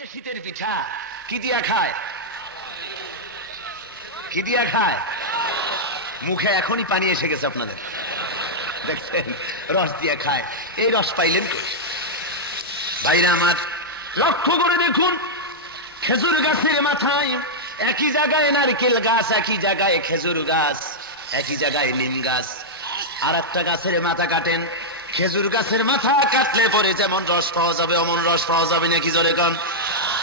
যে শীতের পিঠা কি দিয়া খায়, কি দিয়া খায়? মুখে এখনই পানি এসে গেছে আপনাদের, দেখছেন? রস দিয়া খায়। এই রস পাইলেন কই? ভাইরা আমার, লক্ষ্য করে দেখুন, খেজুর গাছের মাথায় একই জায়গায় নারকেল গাছ, একই জায়গায় খেজুর গাছ, একই জায়গায় নিম গাছ। আর একটা গাছের মাথা কাটেন, খেজুর গাছের মাথা কাটলে পরে যেমন রস পাওয়া যাবে অমন রস পাওয়া যাবে নাকি? জোরে কন।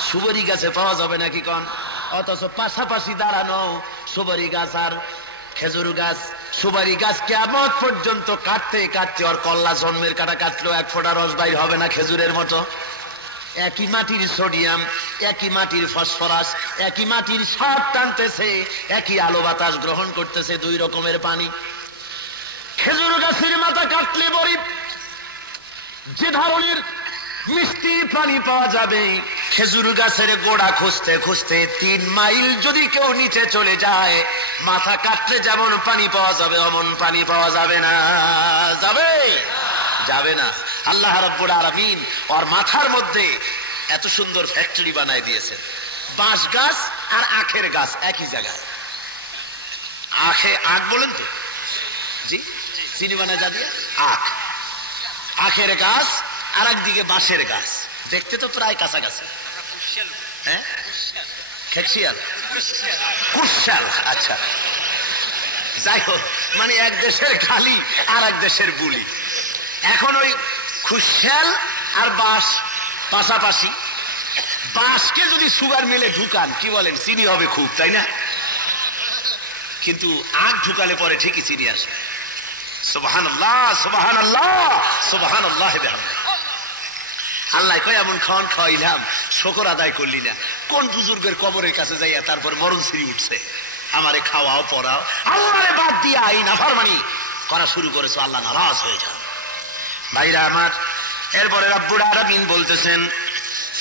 সুপারি গাছে পাওয়া যাবে নাকি কন? অথচ পাশাপাশি দাঁড়ানো সুপারি গাছ আর খেজুর গাছ। সুপারি গাছ কিয়ামত পর্যন্ত কাটতে কাটতে ওর কল্লা জন্মের কাটা কাটলেও এক ফোঁটা রস বাইর হবে না খেজুরের মতো। একই মাটির সোডিয়াম, একই মাটির ফসফরাস, একই মাটির স্বাদ টানতেছে, একই আলো বাতাস গ্রহণ করতেছে, দুই রকমের পানি। খেজুর গাছের মাথা কাটলে পরে যে ধরনের মিষ্টি পানি পাওয়া যাবে, খেজুর গাছের গোড়া খুঁজতে খুঁজতে 3 মাইল যদি কেউ নিচে চলে যায়, মাথা কাটলে যেমন পানি পাওয়া যাবে অমন পানি পাওয়া যাবে না। যাবে? যাবে না। আল্লাহ রাব্বুল আলামিন ওর মাথার মধ্যে এত সুন্দর ফ্যাক্টরি বানায় দিয়েছেন। বাঁশ গাছ আর আখের গাছ একই জায়গায়। আখ বলেন তো? জি, চিনি বানায় যা দিয়ে আখ। আখের গাছ আর একদিকে বাঁশের গাছ, দেখতে তো প্রায় কাছাকাছি। হ্যাঁ, খেকশিয়াল, কুশাল। আচ্ছা, যাই হোক, মানে এক দেশের খালি আর এক দেশের বুলি। এখন ওই খুশাল আর বাঁশ পাশাপাশি। বাঁশকে যদি সুগার মিলে ঢুকান, কি বলেন, চিনি হবে খুব, তাই না? কিন্তু আখ ঢুকালে পরে ঠিকই চিনি আসে। সুবহানাল্লাহ, সুবহানাল্লাহ, সুবহানাল্লাহ। আল্লাহ কয় এমন খাওয়ান খাওয়াইলাম, শকর আদায় করলি না। কোন বুজুর্গের কবরের কাছে যাইয়া তারপর মরণ সিঁড়ি উঠছে, আমারে খাওয়াও পড়াও, আল্লাহরে বাদ দিয়া এই নাফরমানি করা শুরু করেছো, আল্লাহ নারাজ হয়ে যান। ভাইরা আমার, এরপরে রব্বুল আলামিন বলতেছেন,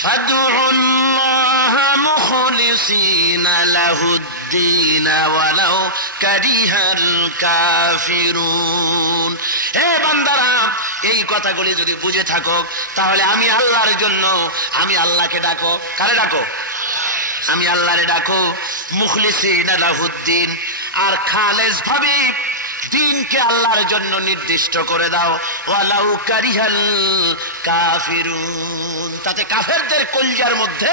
ফাদউল্লাহ মুখলিসিনা লাহুদ্দিন ওয়ালাউ কারিহাল কাফিরুন। হে বান্দারা, এই কথাগুলি যদি বুঝে থাকো তাহলে আমি আল্লাহর জন্য, আমি আল্লাহকে ডাকো। কারে ডাকো? আমি আল্লাহরে ডাকো। মুখলিসিনা লাহুদ্দিন, আর খালেস ভাবে দিনকে আল্লাহর জন্য নির্দিষ্ট করে দাও। ওয়ালাউ কারিহাল কাফিরুন, তাতে কাফেরদের কলজার মধ্যে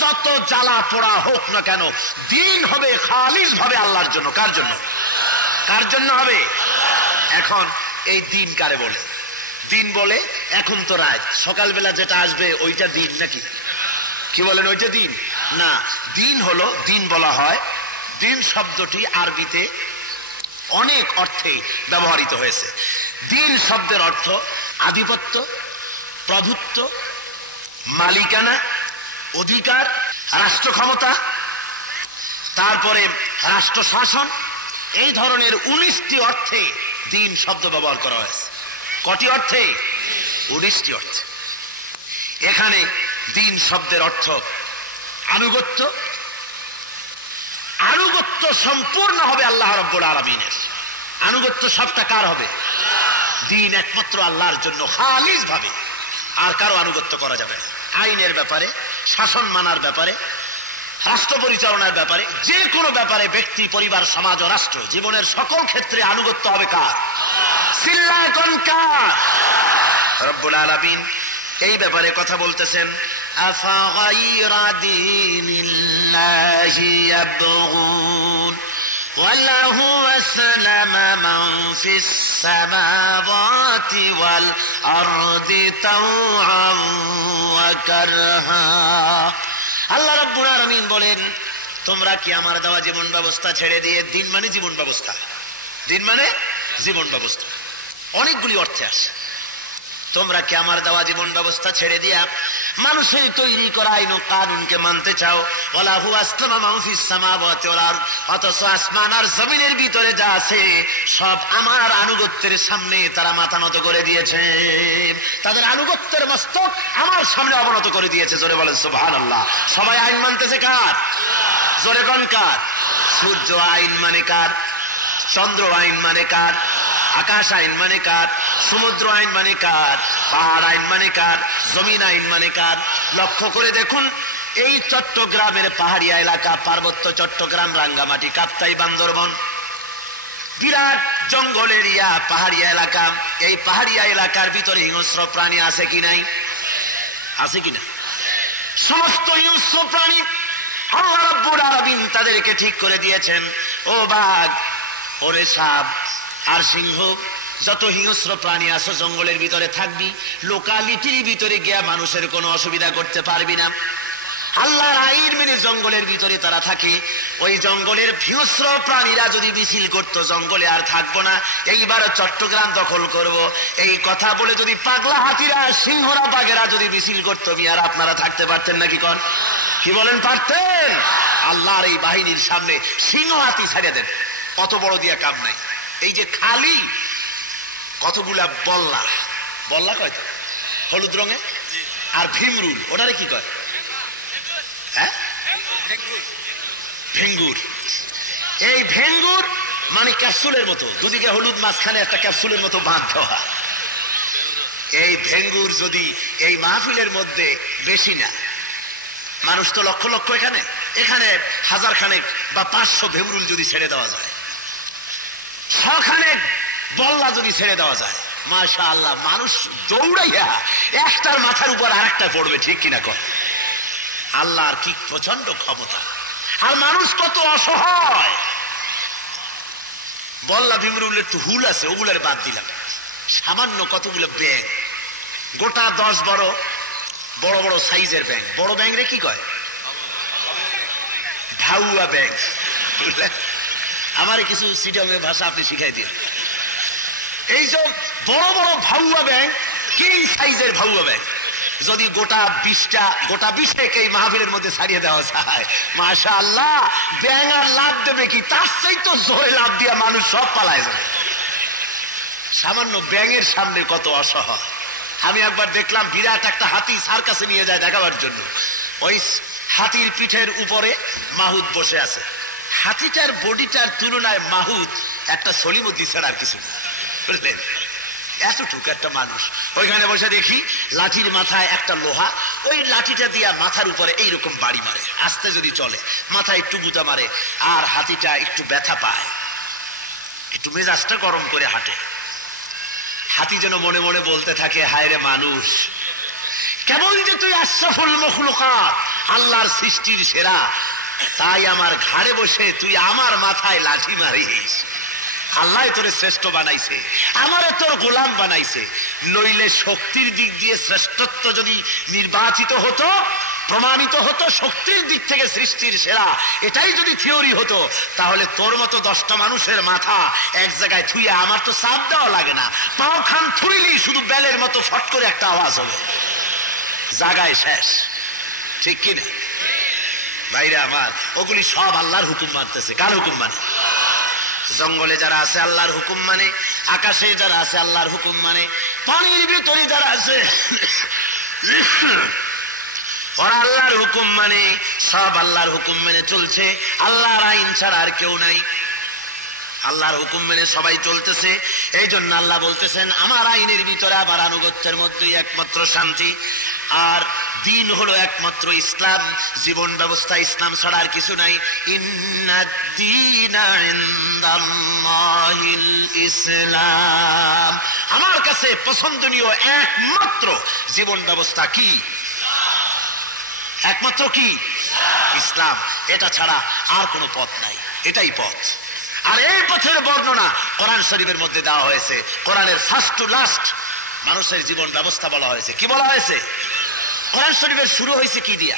যত জ্বালা পোড়া হোক না কেন, দিন হবে খালিস ভাবে আল্লাহর জন্য। কার জন্য? কার জন্য হবে? এখন এই দিন কারে বলে? দিন বলে এখন তো রাত, সকালবেলা যেটা আসবে ওইটা দিন নাকি? কি বলেন, ওইটা দিন না? দিন হলো, দিন বলা হয়, দিন শব্দটি আরবিতে অনেক অর্থে ব্যবহৃত হয়েছে। দিন শব্দের অর্থ আধিপত্য, প্রভুত্ব, মালিকানা, অধিকার, রাষ্ট্র ক্ষমতা, তারপরে রাষ্ট্র শাসন, এই ধরনের 19টি অর্থে দিন শব্দ ব্যবহার করা হয়েছে। কটি অর্থে? 19টি অর্থে। এখানে দিন শব্দের অর্থ আনুগত্য। আনুগত্য সম্পূর্ণ হবে আল্লাহ রাব্বুল আলামিনের। আনুগত্য সবটা কার হবে? দিন একমাত্র আল্লাহর জন্য খালিস ভাবে, আর কারো আনুগত্য করা যাবে না। আইনের ব্যাপারে, শাসন মানার ব্যাপারে, রাষ্ট্র পরিচালনার ব্যাপারে, যে কোনো ব্যাপারে, ব্যক্তি, পরিবার, সমাজ ও রাষ্ট্র, জীবনের সকল ক্ষেত্রে আনুগত্য হবে কার? সিল্লাহ কোন কার? রব্বুল আলামিন এই ব্যাপারে কথা বলতেছেন, আফাগাইরা দীনিল্লাহি ইয়াবগুন ওয়ালাহু আসলামা মান ফিস সামাওয়াতি ওয়াল আরদি তাওআন ওয়া কারহা। আল্লাহ রাব্বুল আলামিন বলেন, তোমরা কি আমার দেওয়া জীবন ব্যবস্থা ছেড়ে দিয়ে, দিন মানে জীবন ব্যবস্থা, দিন মানে জীবন ব্যবস্থা অনেকগুলি অর্থে আসে, তোমরা কি আমার দেওয়া জীবন ব্যবস্থা ছেড়ে দিয়া মানুষের তৈরি করা আইন ও কানুনকে মানতে চাও? ওয়ালাহু আসলামা মান ফিস সামাওয়াতি ওয়াল আরদ, অথচ আসমান আর জমিনের ভিতরে যা আছে সব আমার আনুগত্যের সামনে তারা মাথা নত করে দিয়েছে, তাদের আনুগত্যের মস্তক আমার সামনে অবনত করে দিয়েছে। জোরে বলেন সুবহানাল্লাহ। সবাই আইন মানতেছে কার? জোরে কোন কার? সূর্য আইন মানে কার? চন্দ্র আইন মানে কার? আকাশ আইন মানে কার? সমুদ্র আইন মানে কার? পাহাড় আইন মানে কার? জমিন আইন মানে কার? লক্ষ্য করে দেখুন, এই চট্টগ্রামের পাহাড়িয়া এলাকা, পার্বত্য চট্টগ্রাম, রাঙ্গামাটি, কাপ্তাই, বান্দরবন, বিরাট জঙ্গল এরিয়া, পাহাড়িয়া এলাকা। এই পাহাড়িয়া এলাকার ভিতরে হিংস্র প্রাণী আছে কি নাই? আছে কিনা? সমস্ত হিংস্র প্রাণী আল্লাহ রাব্বুল আলামিন তাদেরকে ঠিক করে দিয়েছেন। ও বাঘ, ওরে সাপ আর সিংহ, যত হিংস্র প্রাণী আছে জঙ্গলের ভিতরে থাকবি, লোকালিটির ভিতরে গিয়া মানুষের কোনো অসুবিধা করতে পারবি না। আল্লাহর আইন মেনে জঙ্গলের ভিতরে তারা থাকে। ওই জঙ্গলের হিংস্র প্রাণীরা যদি মিছিল করতো, জঙ্গলে আর থাকবো না, এইবার চট্টগ্রাম দখল করব, এই কথা বলে যদি পাগলা হাতিরা, সিংহরা, বাঘেরা যদি মিছিল করতো, মিয়ার আপনারা থাকতে পারতেন নাকি? কন, কি বলেন, পারতেন? আল্লাহর এই বাহিনীর সামনে সিংহ হাতি ছাড়িয়ে দেন, অত বড় দিয়া কাম নাই। এই যে খালি কতগুলা বল্লা, বল্লা কয় তো হলুদ রঙে, আর ভীমরুল, ওটারে কি কয়? হ্যাঁ, ভেঙ্গুর। এই ভেঙ্গুর মানে ক্যাপসুলের মতো, দুদিকে হলুদ, মাঝখানে একটা ক্যাপসুলের মতো বাঁধ দেওয়া। এই ভেঙ্গুর যদি এই মাহফিলের মধ্যে বেশি না, মানুষ তো লক্ষ লক্ষ, এখানে এখানে হাজার খানেক বা 500 ভেঙ্গুর যদি ছেড়ে দেওয়া যায়, 100 খানেক বল্লা যদি ছেড়ে দেওয়া যায়, মাশাআল্লাহ, মানুষ দৌড়াইয়া একটার মাথার উপর আরেকটা পড়বে, ঠিক কিনা কর? আল্লাহর কি প্রচন্ড ক্ষমতা, আর মানুষ কত অসহায়। বল্লা ভীমরুলের একটু হুল আছে, ওগুলার বাদ দিলাম। সামান্য কতগুলো ব্যাঙ, গোটা 10 বড় বড় বড় সাইজের ব্যাঙ। বড় ব্যাঙ রে কি কয়? ভাউয়া ব্যাঙ। আমারে কিছু সিটমের ভাষা আপনি শিখাই দিন। এই সব বড় বড় ভাউয়া ব্যাঙ, কিং সাইজের ভাউয়া ব্যাঙ, যদি গোটা 20 এই মাহফিলের মধ্যে ছাড়িয়ে দেওয়া যায়, মাশাআল্লাহ, ব্যাঙ আর লাভ দেবে কি? তার চাই তো জোরে লাভ দিয়া মানুষ সব পালায় যাবে। সামান্য ব্যাঙের সামনে কত অসহায়। আমি একবার দেখলাম, বিরাট একটা হাতি সার্কাসে নিয়ে যায় দেখাবার জন্য। ওই হাতির পিঠের উপরে মাহুত বসে আছে। হাতিটার বডিটার তুলনায় মাহুত একটা সলিমুদ্দি ছাড়া আর কিছু, বুঝলেন? এতটুকু একটা মানুষ ওইখানে বসে, দেখি লাঠির মাথায় একটা লোহা, ওই লাঠিটা দিয়া মাথার উপরে এইরকম বাড়ি মারে, আস্তে যদি চলে মাথায় একটু গুতা মারে, আর হাতিটা একটু ব্যথা পায়, একটু মেজাজটা গরম করে হাঁটে। হাতি যেন মনে মনে বলতে থাকে, হায় রে মানুষ, কেমন যে তুই আশরাফুল মখলুকাত, আল্লাহর সৃষ্টির সেরা, তাই আমার ঘাড়ে বসে তুই আমার মাথায় লাঠি মারিস। আল্লাহ তোরে শ্রেষ্ঠ বানাইছে, আমারে তোর গোলাম বানাইছে। নইলে শক্তির দিক দিয়ে শ্রেষ্ঠত্ব যদি নির্বাচিত হতো, প্রমাণিত হতো, শক্তির দিক থেকে সৃষ্টির সেরা, এটাই যদি থিওরি হতো, তাহলে তোর মতো 10টা মানুষের মাথা এক জায়গায় থুইয়ে আমার তো চাপ দেওয়া লাগে না, পাও খান থুইলি শুধু বেলের মতো ফট করে একটা আওয়াজ হবে, জায়গায় শেষ, ঠিক কিনা? ভাইরা আমার, ওগুলি সব আল্লাহর হুকুম মানতেছে। কার হুকুম মানে? জঙ্গলে যারা আছে আল্লাহর হুকুম মানে, আকাশে যারা আছে আল্লাহর হুকুম মানে, পানির ভিতরে যারা আছে ওরা আল্লাহর হুকুম মানে, সব আল্লাহর হুকুম মেনে চলছে। আল্লাহর আইন ছাড়া আর কেউ নাই, আল্লাহর হুকুম মেনে সবাই চলতেছে। এই জন্য আল্লাহ বলতেছেন, আমার আইনের ভিতরে আবার আনুগত্যের মধ্যেই একমাত্র শান্তি, আর দিন হলো একমাত্র ইসলাম, জীবন ব্যবস্থা ইসলাম ছাড়া আর কিছু নাই। ইন্নাদ-দীনা ইনদাল্লাহিল ইসলাম, আমার কাছে পছন্দনীয় একমাত্র জীবন ব্যবস্থা কি? একমাত্র কি? ইসলাম। এটা ছাড়া আর কোনো পথ নাই, এটাই পথ। আর এই পথের বর্ণনা কোরআন শরীফের মধ্যে দেওয়া হয়েছে। কোরআনের ফার্স্ট টু লাস্ট মানুষের জীবন ব্যবস্থা বলা হয়েছে। কি বলা হয়েছে? কোরআন শরীফের শুরু হয়েছে কি দিয়া?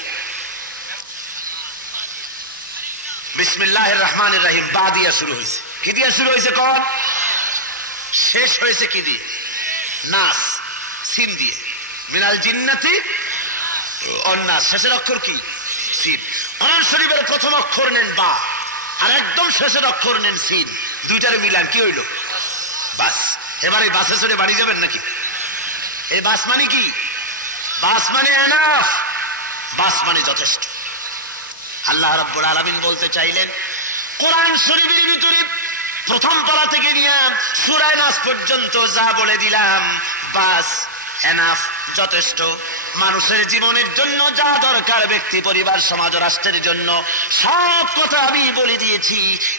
বিসমিল্লাহির রহমানির রহিম, বা দিয়া শুরু হয়েছে। কি দিয়া শুরু হয়েছে? কোন? শেষ হয়েছে কি দিয়ে? নাস, সিন দিয়ে। মিনাল জিন্নাতি অন্নাস, শেষের অক্ষর কি? সিন। কোরআন শরীফের প্রথম অক্ষর নেন বা, আর একদম শেষের অক্ষর নেন সিন, দুইটারে মিলান কি হইল? বাস। এবার এই বাসে চড়ে বাড়ি যাবেন নাকি? এই বাস মানে কি? বাস মানে এনাফ, বাস মানে যথেষ্ট। আল্লাহ রাব্বুল আলামিন বলতে চাইলেন, কোরআন শরীফের ভিতরে প্রথম পারা থেকে নিয়ে সূরা নাস পর্যন্ত যা বলে দিলাম, বাস এনাফ, যথেষ্ট। মানুষের জীবনের জন্য যা দরকার, ব্যক্তি, পরিবার, সমাজ, রাষ্ট্রের জন্য সব কথা আমি বলে দিয়েছি।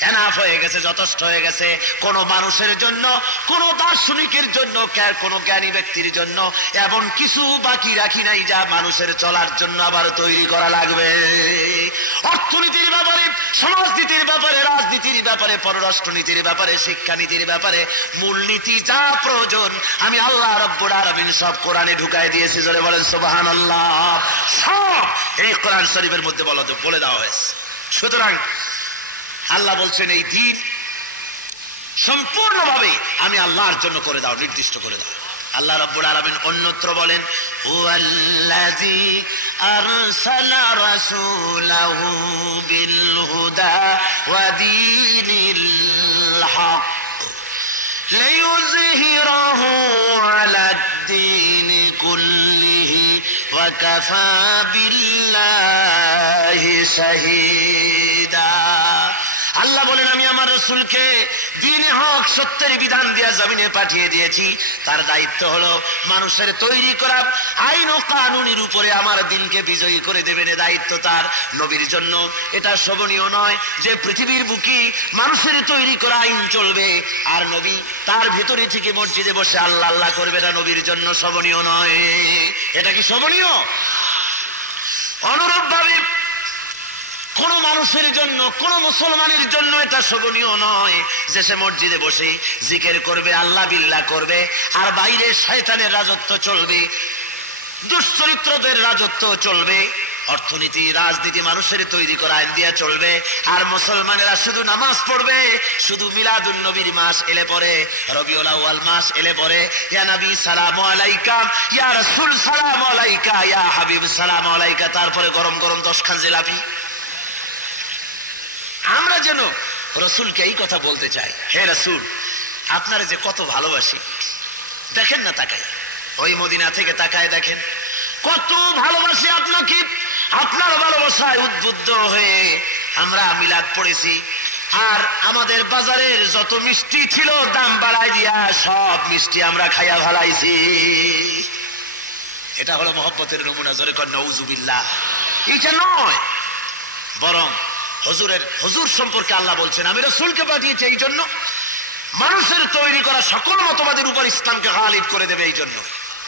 এনাফ হয়ে গেছে, যথেষ্ট হয়ে গেছে। কোন মানুষের জন্য, কোন দার্শনিকের জন্য, কোন জ্ঞানী ব্যক্তির জন্য এমন কিছু বাকি রাখি নাই যা মানুষের চলার জন্য আবার তৈরি করা লাগবে। অর্থনীতির ব্যাপারে, সমাজনীতির ব্যাপারে, রাজনীতির ব্যাপারে, পররাষ্ট্রনীতির ব্যাপারে, শিক্ষানীতির ব্যাপারে, মূলনীতি যা প্রয়োজন আমি আল্লাহ রাব্বুল আলামিন সব কোরআনে ঢুকায় দিয়েছি। জোরে বলেন সুবহানাল্লাহ। সব এই কোরআন শরীফের মধ্যে বলে দেওয়া হয়েছে। সুতরাং আল্লাহ বলছেন এই দিন সম্পূর্ণভাবে আমি আল্লাহর জন্য করে দাও, নির্দিষ্ট করে দাও। আল্লাহ রাব্বুল আলামিন অন্যত্র বলেন, হুয়াল্লাযী আরসালা রাসূলাহু বিল হুদা ওয়া দীনিল হক লিইয়ুযহিরাহু আলাদ-দীনি কুল্লিহি ওয়া কাফা বিল্লাহি শাহীদা। আল্লাহ বলেন আমি আমার রাসূলকে দ্বীনে হক, সত্যের বিধান দিয়া জমিনে পাঠিয়ে দিয়েছি। তার দায়িত্ব হলো মানুষের তৈরি করা আইন ও কানুনের উপরে আমার দিনকে বিজয়ী করে দেবেন, এ দায়িত্ব তার। নবীর জন্য এটা শোভনীয় নয় যে পৃথিবীর বুকে মানুষের তৈরি করা আইন চলবে আর নবী তার ভিতরে থেকে মসজিদে বসে আল্লাহ আল্লাহ করবে, না নবীর জন্য শোভনীয় নয়। এটা কি শোভনীয়? অনুরূপ ভাবে কোন মানুষের জন্য, কোন মুসলমানের জন্য এটা শোভনীয় নয় যে সে মসজিদে বসে জিকির করবে, আল্লাহ বিল্লাহ করবে, আর বাইরে শয়তানের রাজত্ব চলবে, দুশ্চরিত্রদের রাজত্ব চলবে, অর্থনীতি, রাজনীতি মানুষের তৈরি করা আইন দিয়া চলবে, আর মুসলমানেরা শুধু নামাজ পড়বে, শুধু মিলাদুন নবীর মাস এলে পরে, রবিউল আউয়াল মাস এলে পরে ইয়া নবী সালামু আলাইকা, ইয়া রাসূল সালামু আলাইকা, ইয়া হাবিব সালামু আলাইকা, তারপরে গরম গরম 10 খান জিলাপি। আমরা যেন রসুলকে এই কথা বলতে চাই, হে রসুল আপনারা যে কত ভালোবাসি, দেখেন না তাকায়, ওই মদিনা থেকে তাকায় দেখেন কত ভালোবাসি আপনাকে। আপনার ভালোবাসায় উদ্বুদ্ধ হয়ে আমরা মিলাদ পড়েছি, আর আমাদের বাজারের যত মিষ্টি ছিল দাম বাড়াই দিয়া সব মিষ্টি আমরা খাইয়া ভালাইছি। এটা হলো মহব্বতের নমুনা। জোরে কর নাউজুবিল্লাহ। এটা নয়, বরং হুজুর সম্পর্কে আল্লাহ বলছেন আমি রাসূলকে পাঠিয়েছি এই জন্য মানুষের তৈরি করা সকল মতবাদের উপর ইসলামকে গালিব করে দেবে। এই জন্য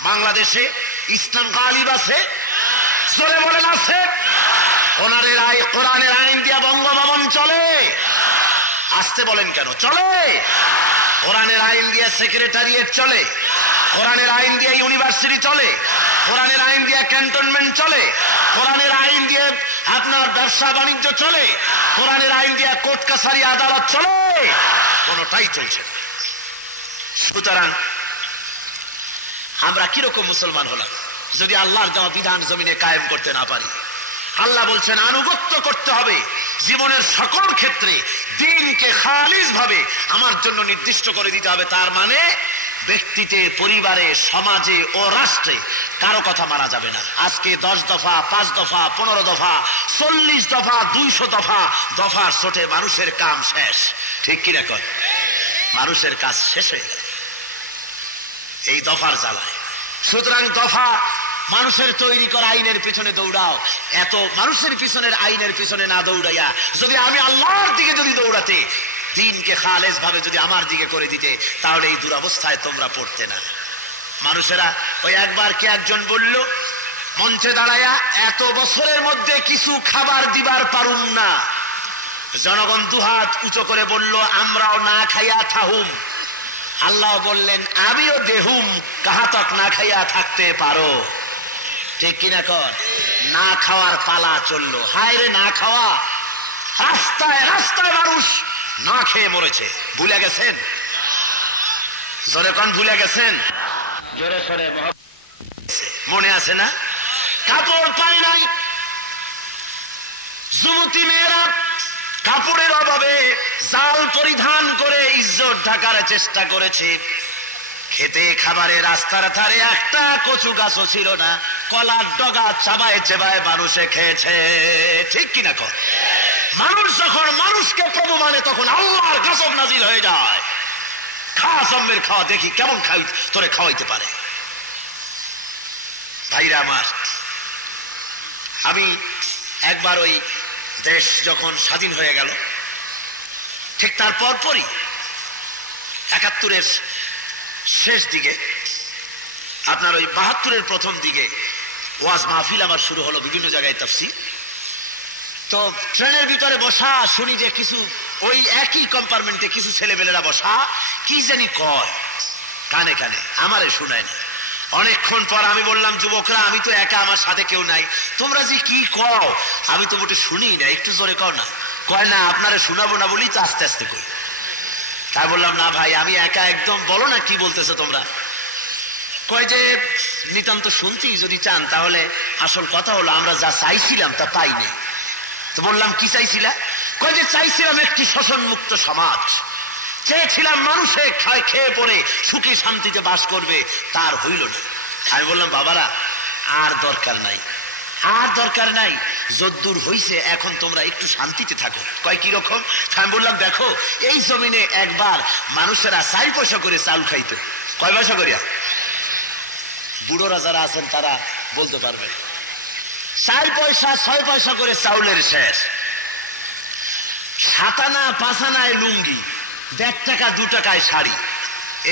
বাংলাদেশে ইসলাম গালিব আছে, জোরে বলেন আছে। কোরআনের আইন দিয়া বঙ্গভবন চলে, আসতে বলেন কেন চলে। কোরআনের আইন দিয়া সেক্রেটারিয়েট চলে, কোরআনের আইন দিয়ে ইউনিভার্সিটি চলে, কোরআনের আইন দিয়ে ক্যান্টনমেন্ট চলে, কোরআনের আইন দিয়ে আপনার ব্যবসা বাণিজ্য চলে, কোরআনের আইন দিয়ে কোর্ট কাছারি আদালত চলে, কোনটাই চলছে। সুতরাং আমরা কিরকম মুসলমান হলাম যদি আল্লাহর দেওয়া বিধান জমিনে কায়েম করতে না পারি? আল্লাহ বলছেন আনুগত্য করতে হবে জীবনের সকল ক্ষেত্রে, দ্বীনকে খালিস ভাবে আমার জন্য নির্দিষ্ট করে দিতে হবে। তার মানে ব্যক্তিতে, পরিবারে, সমাজে ও রাষ্ট্রে কারো কথা মানা যাবে না। আজকে 10 দফা, 5 দফা, 15 দফা, 40 দফা, 200 দফা, দফার ছোটে মানুষের কাম শেষ। ঠিক কিনা কর? মানুষের কাজ শেষ হয়ে গেল এই দফার জ্বালায়। সুতরাং দফা মানুষের তৈরি করা আইনের পিছনে দৌড়াও। এত মানুষের পিছনের আইনের পিছনে না দৌড়াইয়া যদি আমি আল্লাহর দিকে যদি দৌড়াতে, দ্বীনকে খালেস ভাবে যদি আমার দিকে করে দিতে, তাহলে এই দুরবস্থায় তোমরা পড়তে না। মানুষেরা ওই একবার কে একজন বলল মঞ্চে দাঁড়াইয়া, এত বছরের মধ্যে কিছু খাবার দিবার পারুম না। জনগণ দুহাত উঁচু করে বলল আমরাও না খাইয়া থাহুম। আল্লাহ বললেন আমিও দেহুম, কাহাতক না খাইয়া থাকতে পারো। ঠিক কিনা কর? না খাওয়ার পালা চললো। হায় রে না খাওয়া, রাস্তায় রাস্তায় মানুষ না খেয়ে মরেছে। ভুলে গেছেন? জোরে কোন ভুলে গেছেন? জোরে সরে মনে আছে না? কাপড় পায় নাই, যুবতী মেয়েরা কাপড়ের অভাবে জাল পরিধান করে ইজ্জত ঢাকার চেষ্টা করেছে। খেতে খাবারে রাস্তার ধারে একটা কচু গাছও ছিল না, কলার ডগা চাবায় চেবায় মানুষে খেয়েছে। ঠিক কিনা কর? মানুষ যখন মানুষকে প্রভু মানে তখন আল্লাহর গজব নাজিল হয়ে যায়। খা জম্মের খাওয়া, দেখি কেমন তোরে খাওয়াইতে পারে। ভাইরা আমার, আমি একবার ওই দেশ যখন স্বাধীন হয়ে গেল, ঠিক তার পরপরই ৭১-এর শেষ দিকে, আপনার ওই ৭২-এর প্রথম দিকে ওয়াজ মাহফিল আবার শুরু হলো, বিভিন্ন জায়গায় তাফসীর। তো ট্রেনের ভিতরে বসা শুনি যে কিছু ওই একই কম্পার্টমেন্টে কিছু ছেলেবেলেরা বসা কি জানি কয় কানে কানে, আমারে শুনায় না। অনেকক্ষণ পর আমি বললাম, যুবকরা আমি তো একা, আমার সাথে কেউ নাই, তোমরা যে কি কও আমি তো মোটে শুনি না, একটু জোরে কও না। কয় না, আপনারা শোনাবো না বলেই তো আস্তে আস্তে কই। তাই বললাম, না ভাই আমি একা একদম, বলো না কি বলতেছো তোমরা। কয় যে নিতান্ত শুনতেই যদি চান তাহলে আসল কথা হলো আমরা যা চাইছিলাম তা পাইনি। তো বললাম, কি চাইছিলা? কয় যে চাইছিলাম একটি শোষণ মুক্ত সমাজ, চেয়েছিলাম মানুষে খেয়ে পরে সুখী শান্তিতে বাস করবে, তার হইল না। আমি বললাম, বাবারা আর দরকার নাই, আর দরকার নাই, যদ্দূর হইছে এখন তোমরা একটু শান্তিতে থাকো। কয় কি রকম? আমি বললাম, দেখো এই জমিনে একবার মানুষেরা 4 পয়সা করে চাউল খাইতো। কয় পয়সা করিয়া? বুড়োরা যারা আছেন তারা বলতে পারবে। 4 পয়সা 6 পয়সা করে চাউলের শেষ, 7 আনা 5 আনায় লুঙ্গি, 1.5 টাকা 2 টাকায় শাড়ি।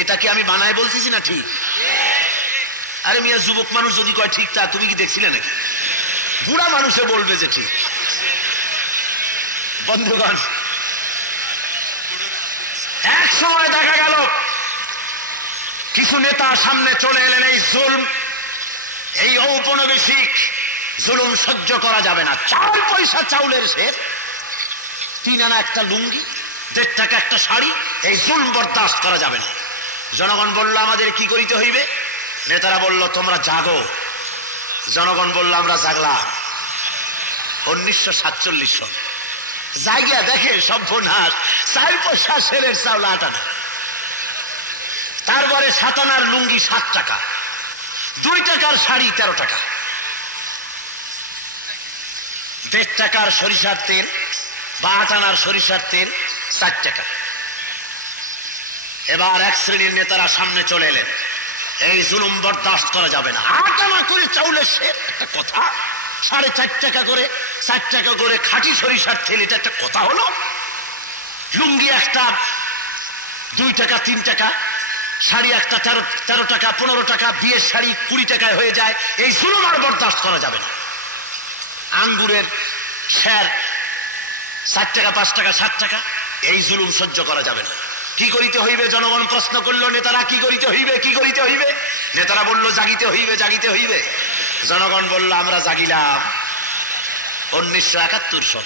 এটা কি আমি বানায় বলতেছি না ঠিক? আরে মিয়া, যুবক মানুষ যদি কয় ঠিক, তা তুমি কি দেখছিলে নাকি? বুড়া মানুষে বলবে যে ঠিক। বন্ধুগণ, এক সময় দেখা গেল কিছু নেতা সামনে চলে এলেন, এই জুলম, এই ঔপনিবেশিক জুলুম সহ্য করা যাবে না। 4 পয়সা চাউলের শেষ, 3 আনা একটা লুঙ্গি, 1.5 টাকা একটা শাড়ি, এই জুলম বরদাস্ত করা যাবে না। জনগণ বলল, আমাদের কি করিতে হইবে? নেতারা বলল, তোমরা জাগো। জনগণ বলল, আমরা জাগলাম। 1947 সন জায়গা দেখে সর্বনাশ, 4 পয়সা সেরের চাউল 8 আনা, তারপরে 7 আনার লুঙ্গি 7 টাকা, 2 টাকার শাড়ি 13 টাকা, 1.5 টাকার সরিষার তেল বা 8 আনার সরিষার তেল 4 টাকা। এবার এক শ্রেণীর নেতারা সামনে চলে এলেন, এই জুলুম বরদাস্ত করা যাবে না। 8 আনা করে চাউলের শেষ, একটা কথা। 4.5 টাকা করে, 4 টাকা করে খাঁটি সরিষার তেল, এটা একটা কথা হলো? লুঙ্গি একটা 2 টাকা 3 টাকা, শাড়ি একটা 13 টাকা 15 টাকা, বিয়ের শাড়ি 20 টাকায় হয়ে যায়। এই জুলুম আর বরদাস্ত করা যাবে না। আঙ্গুরের শের 4 টাকা 5 টাকা 7 টাকা, এই জুলুম সহ্য করা যাবে না। কি করিতে হইবে? জনগণ প্রশ্ন করলো, নেতারা কি করিতে হইবে? কি করিতে হইবে? নেতারা বলল, জাগিতে হইবে, জাগিতে হইবে। জনগণ বলল, আমরা জাগিলাম। 1971 সন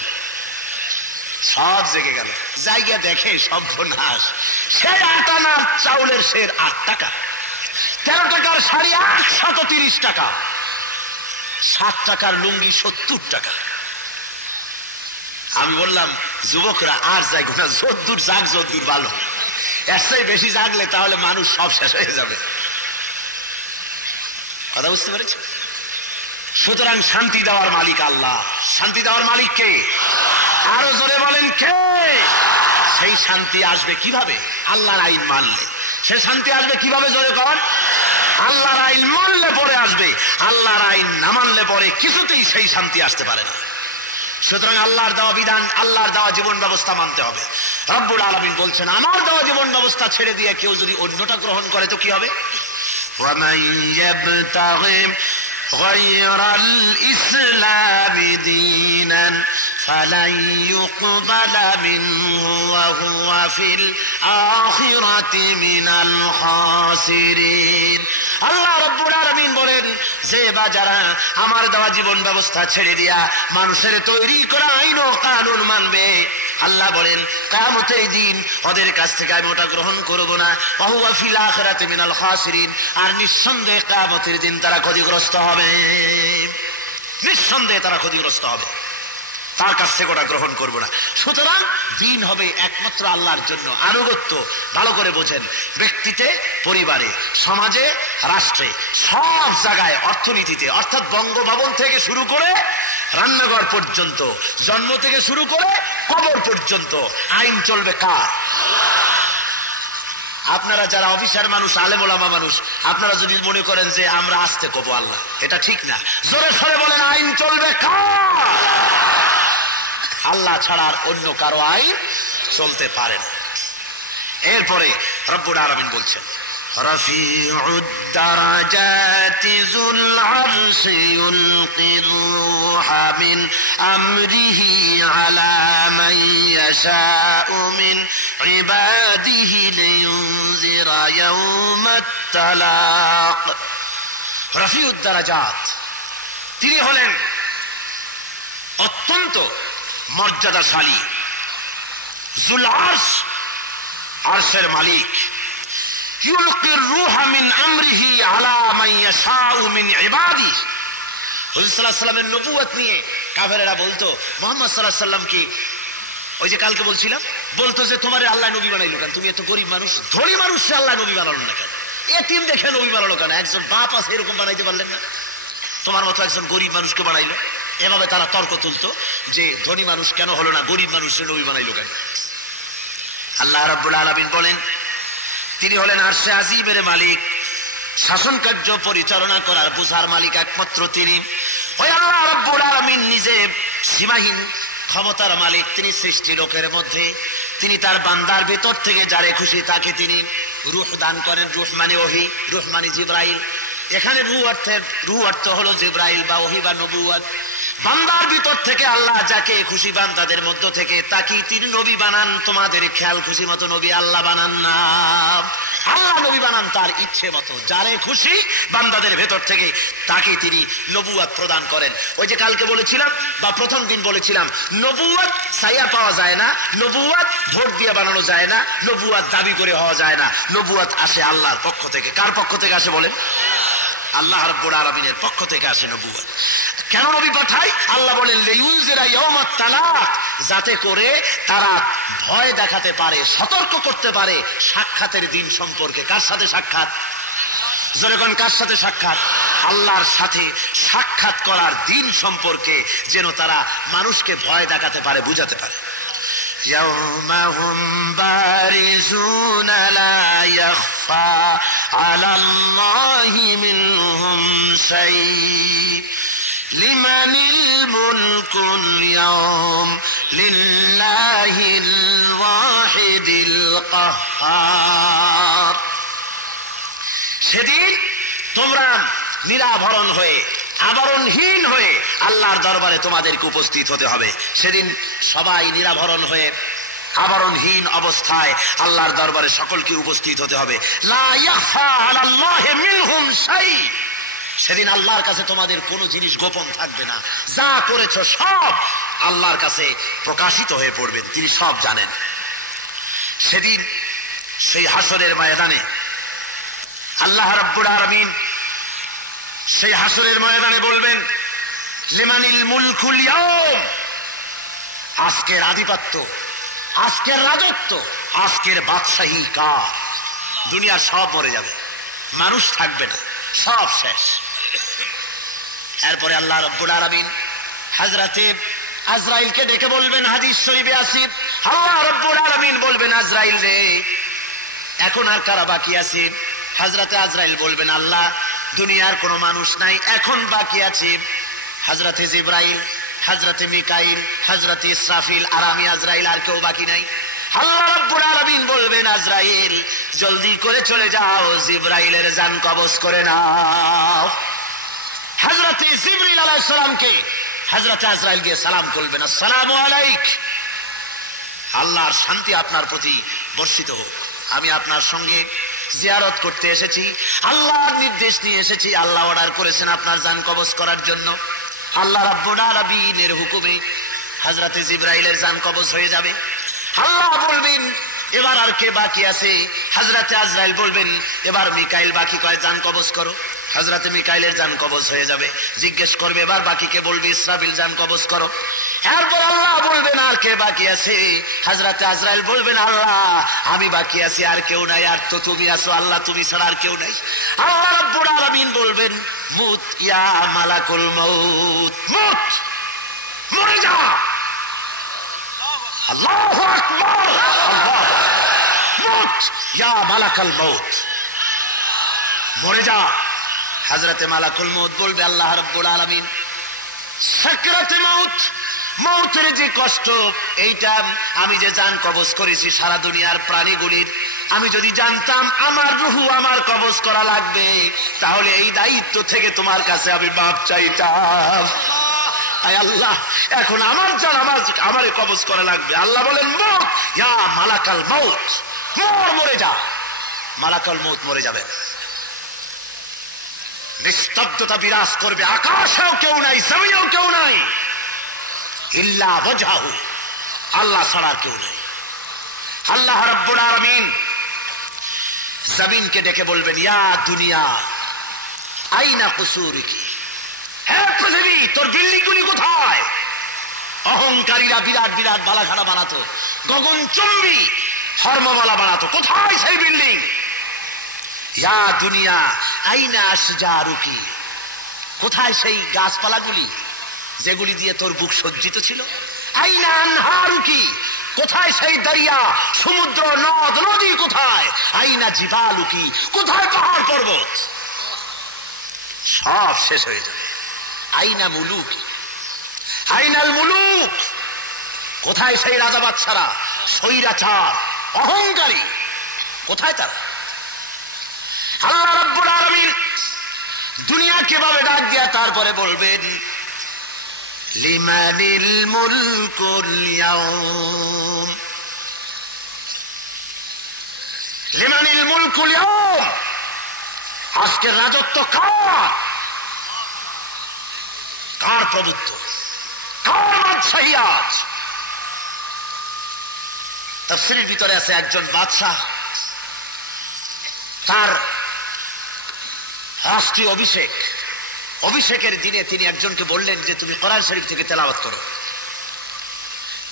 সব জেগে গেল। জায়গা দেখে সর্বনাশ, সে 8 আনার চাউলের শের 8 টাকা, 13 টাকার শাড়ি 830 টাকা, 7 টাকার লুঙ্গি 70 টাকা। আমি বললাম, যুবকরা আর জাগো না, যদ্দূর জাগ, যদ্দূর ভালো। এর চেয়ে বেশি জাগলে তাহলে মানুষ সব শেষ হয়ে যাবে। কথা বুঝতে পেরেছ? সুতরাং শান্তি দেওয়ার মালিক আল্লাহ। শান্তি দেওয়ার মালিক কে? আরো জোরে বলেন, কে? সেই শান্তি আসবে কিভাবে? আল্লাহর আইন মানলে। সে শান্তি আসবে কিভাবে? জোরে কর। আল্লাহর আইন মানলে পরে আসবে, আল্লাহর আইন না মানলে পরে কিছুতেই সেই শান্তি আসতে পারে না। সুতরাং আল্লাহর দেওয়া বিধান, আল্লাহর দেওয়া জীবন ব্যবস্থা মানতে হবে। রব্বুল আলামিন বলছেন, আমার দেওয়া জীবন ব্যবস্থা ছেড়ে দিয়ে কেউ যদি অন্যটা গ্রহণ করে তো কি হবে? ওয়ামান ইয়াবতাগি গায়রাল ইসলামি দীনান ফালান ইউকবালা মিনহু ওয়া হুয়া ফিল আখিরাতি মিনাল খাসিরিন। আল্লাহ রাব্বুল আলামিন বলেন, যে বা যারা আমার দেওয়া জীবন ব্যবস্থা ছেড়ে দিয়া মানুষের তৈরি করা আইন ও কানুন মানবে, আল্লাহ বলেন কিয়ামতের দিন ওদের কাছ থেকে আমি ওটা গ্রহণ করব না। ওয়া হুয়া ফিল আখিরাতি মিনাল খাসিরিন। আর নিঃসন্দেহে কিয়ামতের দিন তারা ক্ষতিগ্রস্ত হবে, নিঃসন্দেহে তারা ক্ষতিগ্রস্ত হবে। তার কাছ থেকে ওটা গ্রহণ করব না। সুতরাং দিন হবে একমাত্র আল্লাহর জন্য। আনুগত্য ভালো করে বোঝেন, ব্যক্তিতে, পরিবারে, সমাজে, রাষ্ট্রে, সব জায়গায়, অর্থনীতিতে, অর্থাৎ বঙ্গভবন থেকে শুরু করে রান্নাঘর পর্যন্ত, জন্ম থেকে শুরু করে কবর পর্যন্ত আইন চলবে কার? আপনারা যারা অফিসার মানুষ, আলেম ওলামা মানুষ, আপনারা যদি মনে করেন যে আমরা আসতে কব আল্লাহ, এটা ঠিক না। জোরে সরে বলেন আইন চলবে কার? আল্লাহ ছাড়া আর অন্য কারো আইন চলতে পারে না। এরপরে রব্বুল আলামিন বলছেন, রফিউদ দারাজাতি যুল আরশি ইউলকির রূহা মিন আমরিহি আলা মান ইয়াশাউ মিন ইবাদিহি লিয়ুনজিরা ইয়াউমাত তালাক। রফিউদ দারাজাত, তিনি হলেন অত্যন্ত মর্যাদাশালী, যুল আরশ, আরশের মালিক। ইউলকির রূহা মিন আমরিহি আলা মান ইয়াশাউ মিন ইবাদিহি। হুজুর সাল্লাল্লাহু আলাইহি ওয়াসাল্লামের নবুয়ত নিয়ে কাফেরেরা বলতো, মুহাম্মদ সাল্লাল্লাহু আলাইহি ওয়াসাল্লাম কি, ওই যে কালকে বলছিলাম, বলতো যে তোমারে আল্লাহ নবী বানাইলো কেন? তুমি এত গরিব মানুষ, ধনী মানুষকে আল্লাহ নবী বানালো না কেন? এতিম দেখে নবী বানালো কেন? একজন বাপ আছে এরকম বানাইতে পারলেন না? তোমার মতো একজন গরিব মানুষকে বানাইলো। এভাবে তারা তর্ক তুলতো যে ধনী মানুষ কেন হলো না, গরিব মানুষকে নবী বানাইলো কেন? আল্লাহ রাব্বুল আলামিন বলেন, তিনি হলেন আরশে আজিমের মালিক, শাসন কার্য পরিচালনা করার বুঝার মালিক একমাত্র তিনি। ওই আল্লাহ রাব্বুল আলামিন নিজে সীমাহীন ক্ষমতার মালিক। তিনি সৃষ্টি লোকের মধ্যে তিনি তার বান্দার ভিতর থেকে যারে খুশি তাকে তিনি রূহ দান করেন। রূহ মানে ওহী, রূহ মানে জিবরাইল। এখানে রূহ অর্থ হলো জিবরাইল বা ওহী বা নবুয়ত। বান্দার ভিতর থেকে আল্লাহ যাকে খুশি বান্দাদের মধ্য থেকে তাকে তিনি নবী বানান। তোমাদের খেয়াল খুশি মতো নবী আল্লাহ বানান না, আল্লাহ নবী বানান তার ইচ্ছে মতো। যারে খুশি বান্দাদের ভেতর থেকে তাকে তিনি নবুয়ত প্রদান করেন। ওই যে কালকে বলেছিলাম বা প্রথম দিন বলেছিলাম, নবুয়ত চাইয়া পাওয়া যায় না, নবুয়ত ভোট দিয়ে বানানো যায় না, নবুয়ত দাবি করে হওয়া যায় না। নবুয়ত আসে আল্লাহর পক্ষ থেকে। কার পক্ষ থেকে আসে বলেন? আল্লাহ রাব্বুল আলামিনের পক্ষ থেকে আসে নবুয়ত। কেন নবী পাঠায়? আল্লাহ বলেন লিয়ুনজিরা ইয়াউমাত তালাক, যাতে করে তারা ভয় দেখাতে পারে, সতর্ক করতে পারে সাক্ষাতের দিন সম্পর্কে। কার সাথে সাক্ষাৎ? জোরে কোন, কার সাথে সাক্ষাৎ? আল্লাহর সাথে সাক্ষাৎ করার দিন সম্পর্কে যেন তারা মানুষকে ভয় দেখাতে পারে, বুঝাতে পারে। ইয়াউমা হুম বারিজুনা লা ইয়াখফা আলাল্লাহি মিনহুম শাই লিমানিল মুলকুল ইয়াউম লিল্লাহিল ওয়াহিদিল কাহ্হার। সেদিন তোমরা নিরাভরণ হয়ে, আবরণহীন হয়ে আল্লাহর দরবারে তোমাদেরকে উপস্থিত হতে হবে। সেদিন সবাই নিরাভরণ হয়ে আবরণহীন অবস্থায় আল্লাহর দরবারে সকলকে উপস্থিত হতে হবে। লা ইয়াখফা আলাল্লাহি মিনহুম শাই। সেদিন আল্লাহর কাছে তোমাদের কোনো জিনিস গোপন থাকবে না। যা করেছো সব আল্লাহর কাছে প্রকাশিত হয়ে পড়বেন, তিনি সব জানেন। সেদিন সেই হাসরের ময়দানে আল্লাহ রাব্বুল আলামিন সেই হাসরের ময়দানে বলবেন, লিমানিল মুলকুল ইয়াউম। আজকের আধিপত্য, আজকের রাজত্ব, আজকের বাদশাহী কার? দুনিয়ার সব মরে যাবে, মানুষ থাকবে না, সব শেষ। এরপরে আল্লাহ রাব্বুল আলামিন হযরতে আজরাইলকে ডেকে বলবেন, হাদিস শরীফে আছে, আল্লাহ রাব্বুল আলামিন বলবেন, আজরাইল রে, এখন আর কারা বাকি আছে? হযরতে আজরাইল বলবেন, আল্লাহ দুনিয়ার কোনো মানুষ নাই, এখন বাকি আছে হযরতে জিবরাইল, হযরতে মিকাইল, হযরতে ইসরাফিল, আর আমি আজরাইল, আর কেউ বাকি নাই। আল্লাহ রাব্বুল আলামিন বলবেন, আজরাইল জলদি করে চলে যাও, জিবরাইলের জান কবজ করে নাও। হযরতে জিবরিল আলাইহিস সালামকে হযরতে আজরাইল গিয়ে সালাম করবেন, আসসালামু আলাইক, আল্লাহর শান্তি আপনার প্রতি বর্ষিত হোক। আমি আপনার সঙ্গে জিয়ারত করতে এসেছি, আল্লাহর নির্দেশ নিয়ে এসেছি, আল্লাহ অর্ডার করেছেন আপনার জান কবজ করার জন্য। আল্লাহ রাব্বুল আলামিনের হুকুমে হযরতে জিবরাইলের জান কবজ হয়ে যাবে। আল্লাহ বলবেন, এবার আর কে বাকি আছে? হযরতে আজরাইল বলবেন, এবার মিকাইল বাকি কয়, জান কবজ করো। হযরত মিকাইলের জান কবজ হয়ে যাবে। জিজ্ঞেস করবে এবার বাকিকে বলবে ইসরাফিল জান কবজ করো। এরপর আল্লাহ বলবেন আর কে বাকি আছে? হযরত আজরাইল বলবেন আল্লাহ আমি বাকি আছি, আর কেউ নাই, আর তো তুমি আছো আল্লাহ, তুমি ছাড়া আর কেউ নাই। আল্লাহ রাব্বুল আলামিন বলবেন মুত ইয়া মালাকুল মউত, মুত, মরে যা। আল্লাহু আকবার, আল্লাহ, মুত ইয়া মালাকুল মউত, মরে যা। হযরতে মালাকুল মউত বলবে আল্লাহ রাব্বুল আলামিন সাকরাতে মউত, মউতের যে কষ্ট, এইটা আমি যে জান কবজ করেছি সারা দুনিয়ার প্রাণীগুলির, আমি যদি জানতাম আমার রুহু আমার কবজ করা লাগবে তাহলে এই দায়িত্ব থেকে তোমার কাছে আমি মাপ চাইতাম। আয় আল্লাহ এখন আমার জান আমারে কবজ করা লাগবে। আল্লাহ বলেন মউত ইয়া মালাকাল মউত, মরে যা। মালাকাল মউত মরে যাবেন। নিস্তব্ধতা বিরাজ করবে, আকাশেও কেউ নাই, জমিনেও কেউ নাই, ইল্লা ওয়াজহু, আল্লাহ ছাড়া কেউ নাই। আল্লাহ রাব্বুল আলামিন জমিনকে ডেকে বলবেন ইয়া দুনিয়া আইনা কুসুরকি, হে পৃথিবী তোর বিল্ডিং গুলি কোথায়? অহংকারীরা বিরাট বিরাট বালাখানা বানাতো, গগনচুম্বী ধর্মমালা বানাতো, কোথায় সেই বিল্ডিং? ইয়া দুনিয়া আইনা আশজারুকি, কোথায় সেই গাছপালাগুলি যেগুলি দিয়ে তোর বুক সজ্জিত ছিল? আইনা আনহারুকি, কোথায় সেই দরিয়া সমুদ্র নদ নদী? কোথায় আইনা জিবালুকি, কোথায় পাহাড় পর্বত? সব শেষ হয়ে যাবে। আইনা মুলুকি, আইনাল মুলুক, কোথায় সেই রাজা বাদশারা, স্বৈরাচার, অহংকারী, কোথায় তারা? আল্লাহ রাব্বুল আলামিন দুনিয়া কিভাবে ডাক দিয়া তারপরে বলবেন লিমানিল মুলকুল ইয়াউম, লিমানিল মুলকুল ইয়াউম, আজকের রাজত্ব কার? কার প্রভুত্ব, কার বাদশাহী আজ? তাফসীরের ভিতরে আছে একজন বাদশাহ, তার রাষ্ট্রীয় অভিষেকের দিনে তিনি একজনকে বললেন যে তুমি কোরআন শরীফ থেকে তেলাওয়াত করো,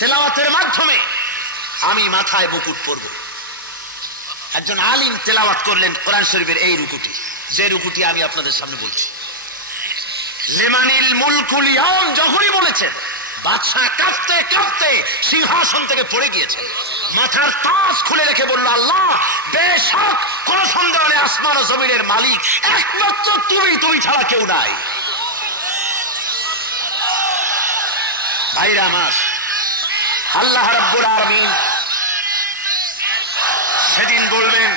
তেলাওয়াতের মাধ্যমে আমি মাথায় মুকুট পরব। একজন আলিম তেলাওয়াত করলেন কোরআন শরীফের এই রুকুটি, যে রুকুটি আমি আপনাদের সামনে বলছি। লিমানিল মুলকুল ইয়াউম যখনই বলেছেন, বাদশাহ কাঁপতে কাঁপতে সিংহাসন থেকে পড়ে গিয়েছেন, মাথার তাজ খুলে রেখে বলল আল্লাহ বেশক কোন সন্দেহ নেই আসমান ও জমিনের মালিক একমাত্র তুমি, তুমি ছাড়া কেউ নাই। ভাইরা আমার, আল্লাহ রাব্বুল আলামিন সেদিন বলবেন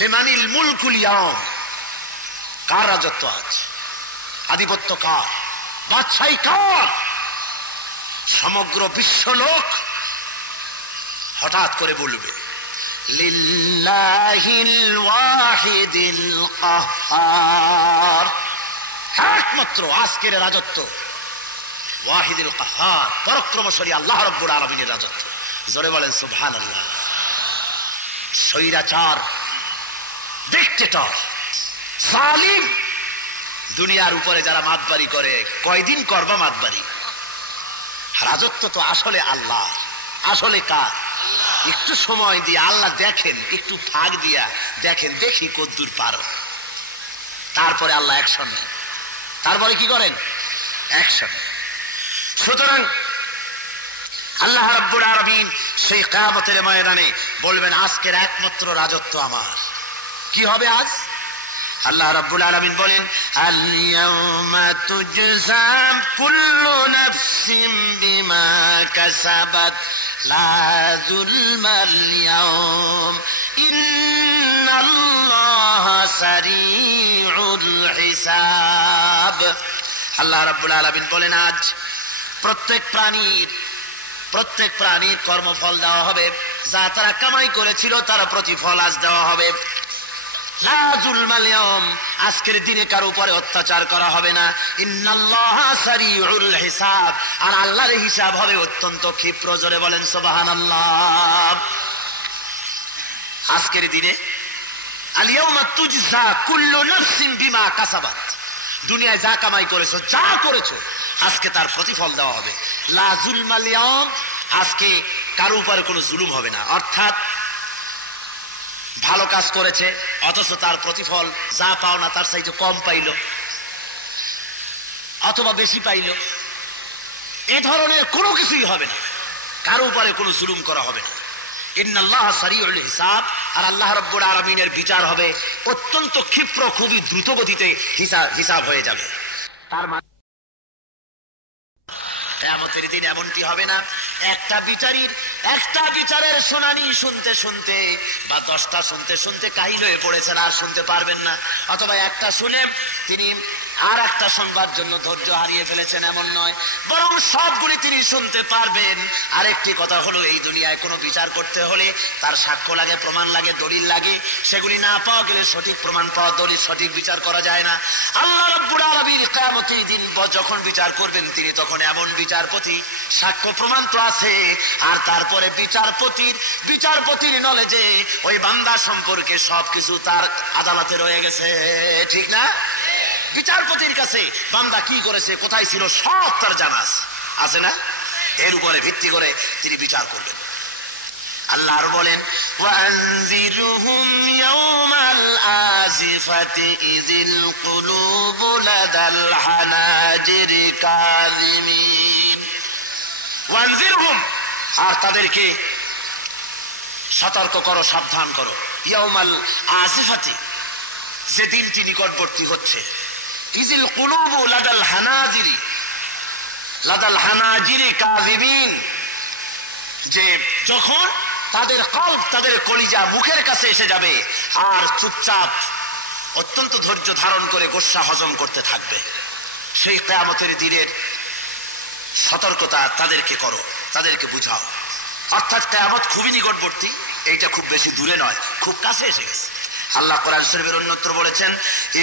লিমানিল মুলকুল ইয়াউম, কার রাজত্ব আজ, আধিপত্য কার, বাদশাহী কার? সমগ্র বিশ্ব লোক হঠাৎ করে বলবে লিল্লাহিল ওয়াহিদিল কাহ্হার, একমাত্র আজকের রাজত্ব ওয়াহিদুল কাহ্হার, পরাক্রমশালী আল্লাহ রাব্বুল আলামিনের রাজত্ব। জোরে বলেন সুবহানাল্লাহ। স্বৈরাচার, ডিক্টেটর, জালিম, দুনিয়ার উপরে যারা মাতবাড়ি করে, কয়দিন করবা মাতবাড়ি? রাজত্ব তো আসলে আল্লাহ, আসলে কার? একটু সময় দিয়ে আল্লাহ দেখেন, একটু ফাঁক দিয়া দেখেন, দেখি কদ্দুর পারো, তারপরে আল্লাহ অ্যাকশন নেন। তারপরে কি করেন? অ্যাকশন। সুতরাং আল্লাহ রাব্বুল আলামিন সেই কিয়ামতের ময়দানে বলবেন আজকের একমাত্র রাজত্ব আমার। কি হবে আজ? আল্লাহ রাব্বুল আলামিন বলেন আল ইয়াউমা তুজজা কুল্লু নাফসিন বিমা কাসাবাত লা যুলমাল ইয়াউম ইন্নাল্লাহা সারিউল হিসাব। আল্লাহ রাব্বুল আলামিন বলেন আজ প্রত্যেক প্রাণীর কর্মফল দেওয়া হবে, যা তারা কামাই করেছিল তার প্রতিফল আজ দেওয়া হবে। লা যুলমাল ইয়াউম, আজকের দিনে কারো উপরে অত্যাচার করা হবে না। ইন্নাল্লাহা সারিউল হিসাব, আর আল্লাহর হিসাব হবে অত্যন্ত ক্ষিপ্র। জোরে বলেন সুবহানাল্লাহ। আজকের দিনে আল ইয়াউমা তুজজা কুল্লু নাফসিন বিমা কাসাবাত, দুনিয়ায় যা কামাই করেছো, যা করেছো, আজকে তার প্রতিফল দেওয়া হবে। লা যুলমাল ইয়াউম, আজকে কারো উপরে কোনো জুলুম হবে না। অর্থাৎ ভালো কাজ করেছে অথচ তার প্রতিফল যা পাও না তার চাইতে কম পাইল অথবা বেশি পাইল, এ ধরনের কোনো কিছুই হবে না, কারো উপরে কোনো জুলুম করা হবে না। ইন্নাল্লাহ সারিউল হিসাব, আর আল্লাহ রাব্বুল আলামিনের বিচার হবে অত্যন্ত ক্ষিপ্র, খুবই দ্রুত গতিতে হিসাব হয়ে যাবে। তার মানে কিয়ামতের দিন এমনটি হবে না একটা বিচারের শুনানি শুনতে শুনতে বা 10টা শুনতে শুনতে কাহিল হয়ে পড়েছেন, আর শুনতে পারবেন না, অথবা একটা শুনে তিনি আর একটা শুনবার জন্য ধৈর্য হারিয়ে ফেলেছেন, এমন নয়, বরং সবগুলি তিনি শুনতে পারবেন। আরেকটি কথা হলো, এই দুনিয়ায় কোনো বিচার করতে হলে তার সাক্ষ্য লাগে, প্রমাণ লাগে, দলিল লাগে, সেগুলি না পাওয়া গেলে সঠিক প্রমাণ পাওয়া, দলিল, সঠিক বিচার করা যায় না। আল্লাহ রাব্বুল আলামিন কিয়ামতের দিন যখন বিচার করবেন তিনি তখন এমন বিচারপতি, সাক্ষ্য প্রমাণ তো আছে, আর তারপরে বিচারপতির নলেজে ওই বান্দা সম্পর্কে সবকিছু তার আদালতে রয়ে গেছে, ঠিক না? বিচারপতির কাছে বান্দা কি করেছে, কোথায় ছিল, সব তার জানা আছে না? এর উপরে ভিত্তি করে তিনি বিচার করবেন। আল্লাহ আর বলেন, ওয়ানজিরহুম ইয়াওমাল আসিফাতি ইযিল কুলুবু লাদাল হানাজিরি কাযিমিন। ওয়ানজিরহুম, আর তাদেরকে সতর্ক করো, সাবধান করো, ইয়াওমাল আসিফাতি, সেদিনটি নিকটবর্তী হচ্ছে, ইযিল কুলুবু লাদাল হানাজিরি কাযিমিন, যে যখন তাদের কল্প, তাদের কলিজা মুখের কাছে এসে যাবে আর চুপচাপ অত্যন্ত ধৈর্য ধারণ করে গোস্বা হজম করতে থাকবে। সেই কিয়ামতের দিনের সতর্কতা তাদেরকে করো, তাদেরকে বুঝাও। অর্থাৎ কিয়ামত খুবই নিকটবর্তী, এইটা খুব বেশি দূরে নয়, খুব কাছে এসে গেছে। আল্লাহ কোরআন শরীফের অন্যত্র বলেছেন,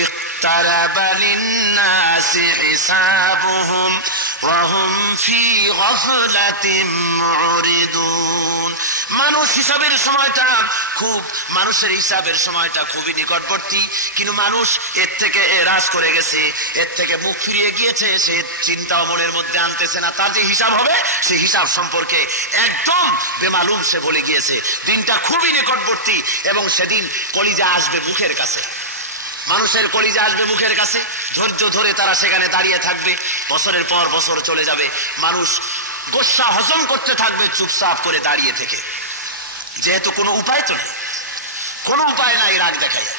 ইকতারাবা লিন-নাসি হিসাবুহুম ওয়া হুম ফি গাফলাতিন মুরিদুন। মানুষের হিসাবের সময়টা খুবই নিকটবর্তী, কিন্তু মানুষ এর থেকে এরাজ করে গেছে, এর থেকে মুখ ফিরিয়ে গিয়েছে, সে চিন্তাও মনের মধ্যে আনতেছে না। তার যে হিসাব হবে সেই হিসাব সম্পর্কে একদম বেমালুম সে বলে গিয়েছে। দিনটা খুবই নিকটবর্তী এবং সেদিন কলিজা আসবে মুখের কাছে, মানুষের কলিজা আসবে মুখের কাছে, ধৈর্য ধরে তারা সেখানে দাঁড়িয়ে থাকবে, বছরের পর বছর চলে যাবে, মানুষ গোস্বা হজম করতে থাকবে চুপচাপ করে দাঁড়িয়ে থেকে, যেহেতু কোনো উপায় তো নেই, কোনো উপায় নাই রাগ দেখায়।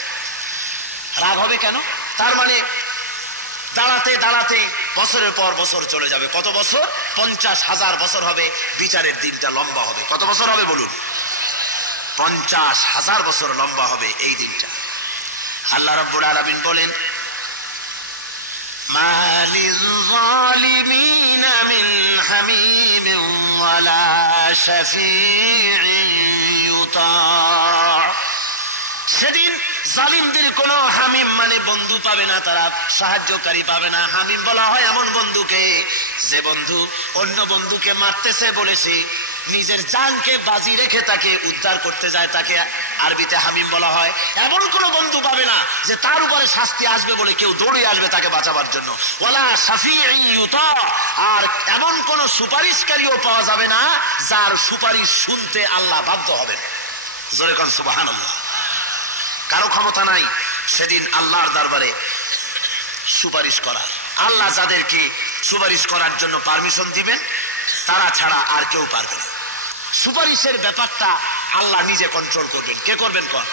রাগ হবে কেন? তার মানে দাঁড়াতে দাঁড়াতে বছরের পর বছর চলে যাবে। কত বছর? 50,000 বছর হবে, বিচারের দিনটা লম্বা হবে। কত বছর হবে বলুন? 50,000 বছর লম্বা হবে এই দিনটা। আল্লাহ রাব্বুল আলামিন বলেন, মা লিয-যালিমিনা মিন হামিমিন ওয়ালা শাফী'ইন ইউতা'। সেদিন জালিমদের কোনো হামিম মানে বন্ধু পাবে না, তারা সাহায্যকারী পাবে না। হামিম বলা হয় এমন বন্ধুকে, যে বন্ধু অন্য বন্ধুকে মারতেছে বলেছে নিজের জানকে বাজি রেখে তাকে উদ্ধার করতে যায়, তাকে আরবিতে হামিম বলা হয়। এমন কোন বন্ধু পাবে না যে তার উপরে শাস্তি আসবে বলে কেউ দৌড়ে আসবে তাকে বাঁচাবার জন্য। ওয়ালা শাফী'ইন ইউতা', আর এমন কোন সুপারিশকারীও পাওয়া যাবে না যার সুপারিশ শুনতে আল্লাহ বাধ্য হবেন। জোরে কোন সুবহানাল্লাহ। কারো ক্ষমতা নাই সেদিন আল্লাহর দরবারে সুপারিশ করা। আল্লাহ যাদেরকে সুপারিশ করার জন্য পারমিশন দিবেন তারা ছাড়া আর কেউ পারবে না। সুপারিশের ব্যাপারটা আল্লাহ নিজে কন্ট্রোল করবেন। কে করবেন? কোন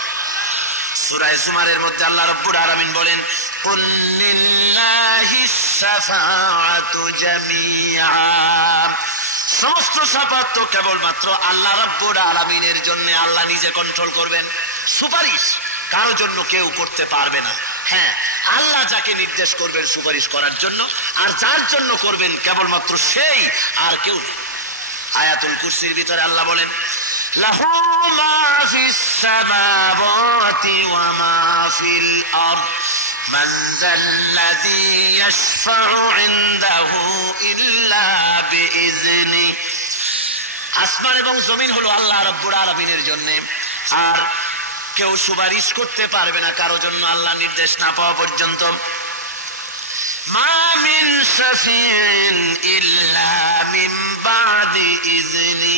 সূরা জুমারের মধ্যে আল্লাহ রাব্বুল আলামিন বলেন, কুল লিল্লাহিস শাফাআতু জামিআ, সমস্ত শাফাত তো কেবলমাত্র আল্লাহ রাব্বুল আলামিনের জন্য। আল্লাহ নিজে কন্ট্রোল করবেন। সুপারিশ কারো জন্য কেউ করতে পারবে না। হ্যাঁ, আল্লাহ যাকে নির্দেশ করবেন সুপারিশ করার জন্য, আর যার জন্য করবেন কেবলমাত্র সেই, আর কেউ নেই। আয়াতুল কুরসির ভিতরে আল্লাহ বলেন, লাহু মা ফিস সামাওয়াতি ওয়া মা ফিল আরদ মান যাল্লাযী ইয়াশফা'ু ইনদাহু ইল্লা বিইজনি। আসমান এবং জমিন হলো আল্লাহ রাব্বুল আলামিনের জন্য, আর কেউ সুপারিশ করতে পারবে না কারো জন্য আল্লাহ নির্দেশ না পাওয়া পর্যন্ত। মা মিন শাফিইন ইল্লা মিন বাদি ইযনি,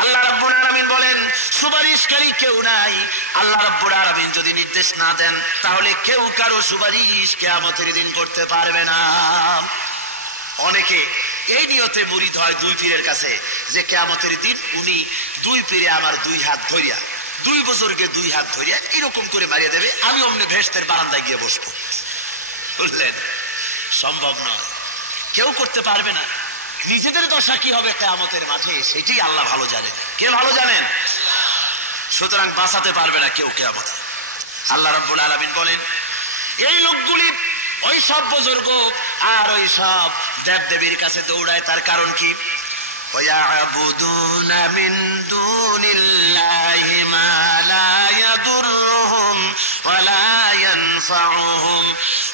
আল্লাহ রাব্বুল আলামিন বলেন সুপারিশকারী কেউ নাই। আল্লাহ রাব্বুল আলামিন যদি নির্দেশ না দেন তাহলে কেউ কারো সুপারিশ কিয়ামতের দিন করতে পারবে না। অনেকে এই নিয়তে মুরিদ হয় দুই পীরের কাছে যে কিয়ামতের দিন উনি দুই পীরে আমার দুই হাত ধরিয়া, দুই বছরকে দুই হাত ধরিয়া এরকম করে মারিয়ে দেবে, আমি অমনি ভেস্তের বারান্দায় গিয়ে বসবো। বুঝলেন? সম্ভব নয়, কেউ করতে পারবে না। নিজেদের দশা কি হবে কিয়ামতের মাঠে সেটাই আল্লাহ ভালো জানেন। কে ভালো জানেন? সুতরাং বাঁচাতে পারবে না কেউ কিয়ামতে। আল্লাহ রাব্বুল আলামিন বলেন এই লোকগুলি ওই সব বুজুর্গ আর ওই সব দেবদেবীর কাছে দৌড়ায়, তার কারণ কি? ওয়ায়াবুদুনা মিন দুনিল্লাহি মা লা ইয়াদুররুহুম ওয়া লা ইয়ানফাউহুম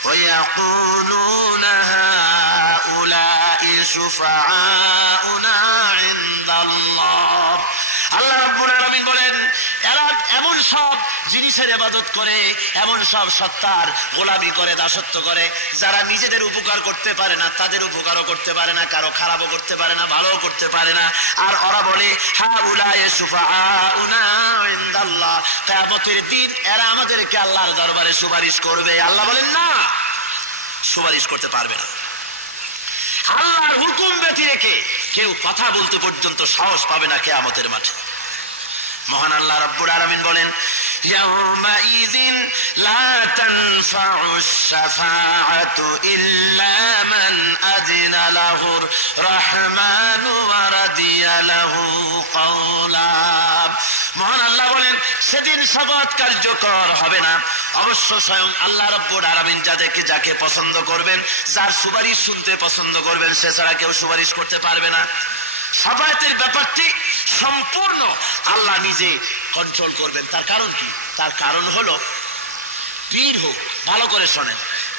ওয়া ইয়াকুলুনা হাউলাই শুফাআউনা ইনদাল্লাহ। আল্লাহ রাব্বুল আলামিন বলেন এরা এমন সব জিনিসের ইবাদত করে, এমন সব সত্তার গোলামি করে, দাসত্ব করে, যারা নিজেদের উপকার করতে পারে না, তাদের উপকারও করতে পারে না, কারো খারাপও করতে পারে না, ভালোও করতে পারে না। আর ওরা বলে হাউলাই শুফাআউনা ইনদাল্লাহ, কিয়ামতের দিন এরা আমাদেরকে আল্লাহর দরবারে সুপারিশ করবে। আল্লাহ বলেন না, সুপারিশ করতে পারবে না। আল্লাহর হুকুম ব্যতি রেখে কেউ কথা বলতে পর্যন্ত সাহস পাবে না কিয়ামতের মাঠে। মহান আল্লাহ রাব্বুল আলামিন বলেন ইয়াউমাইযিন লা তানফাউশ শাফাআতু ইল্লা মান আযিনা লাহুর রাহমানু ওয়া রাদিয়া লাহু কাওলা। মহান আল্লাহ বলেন সেদিন শাফাআত কার্যকর হবে না, অবশ্য স্বয়ং আল্লাহ রাব্বুল আলামিন যাকে পছন্দ করবেন, যার সুপারিশ শুনতে পছন্দ করবেন, সে ছাড়া কেউ সুপারিশ করতে পারবে না। শাফাআতের ব্যাপারটি সম্পূর্ণ আল্লাহ নিজে কন্ট্রোল করবেন। তার কারণ কি? তার কারণ হলো পীর হোক, ভালো করে শোনেন,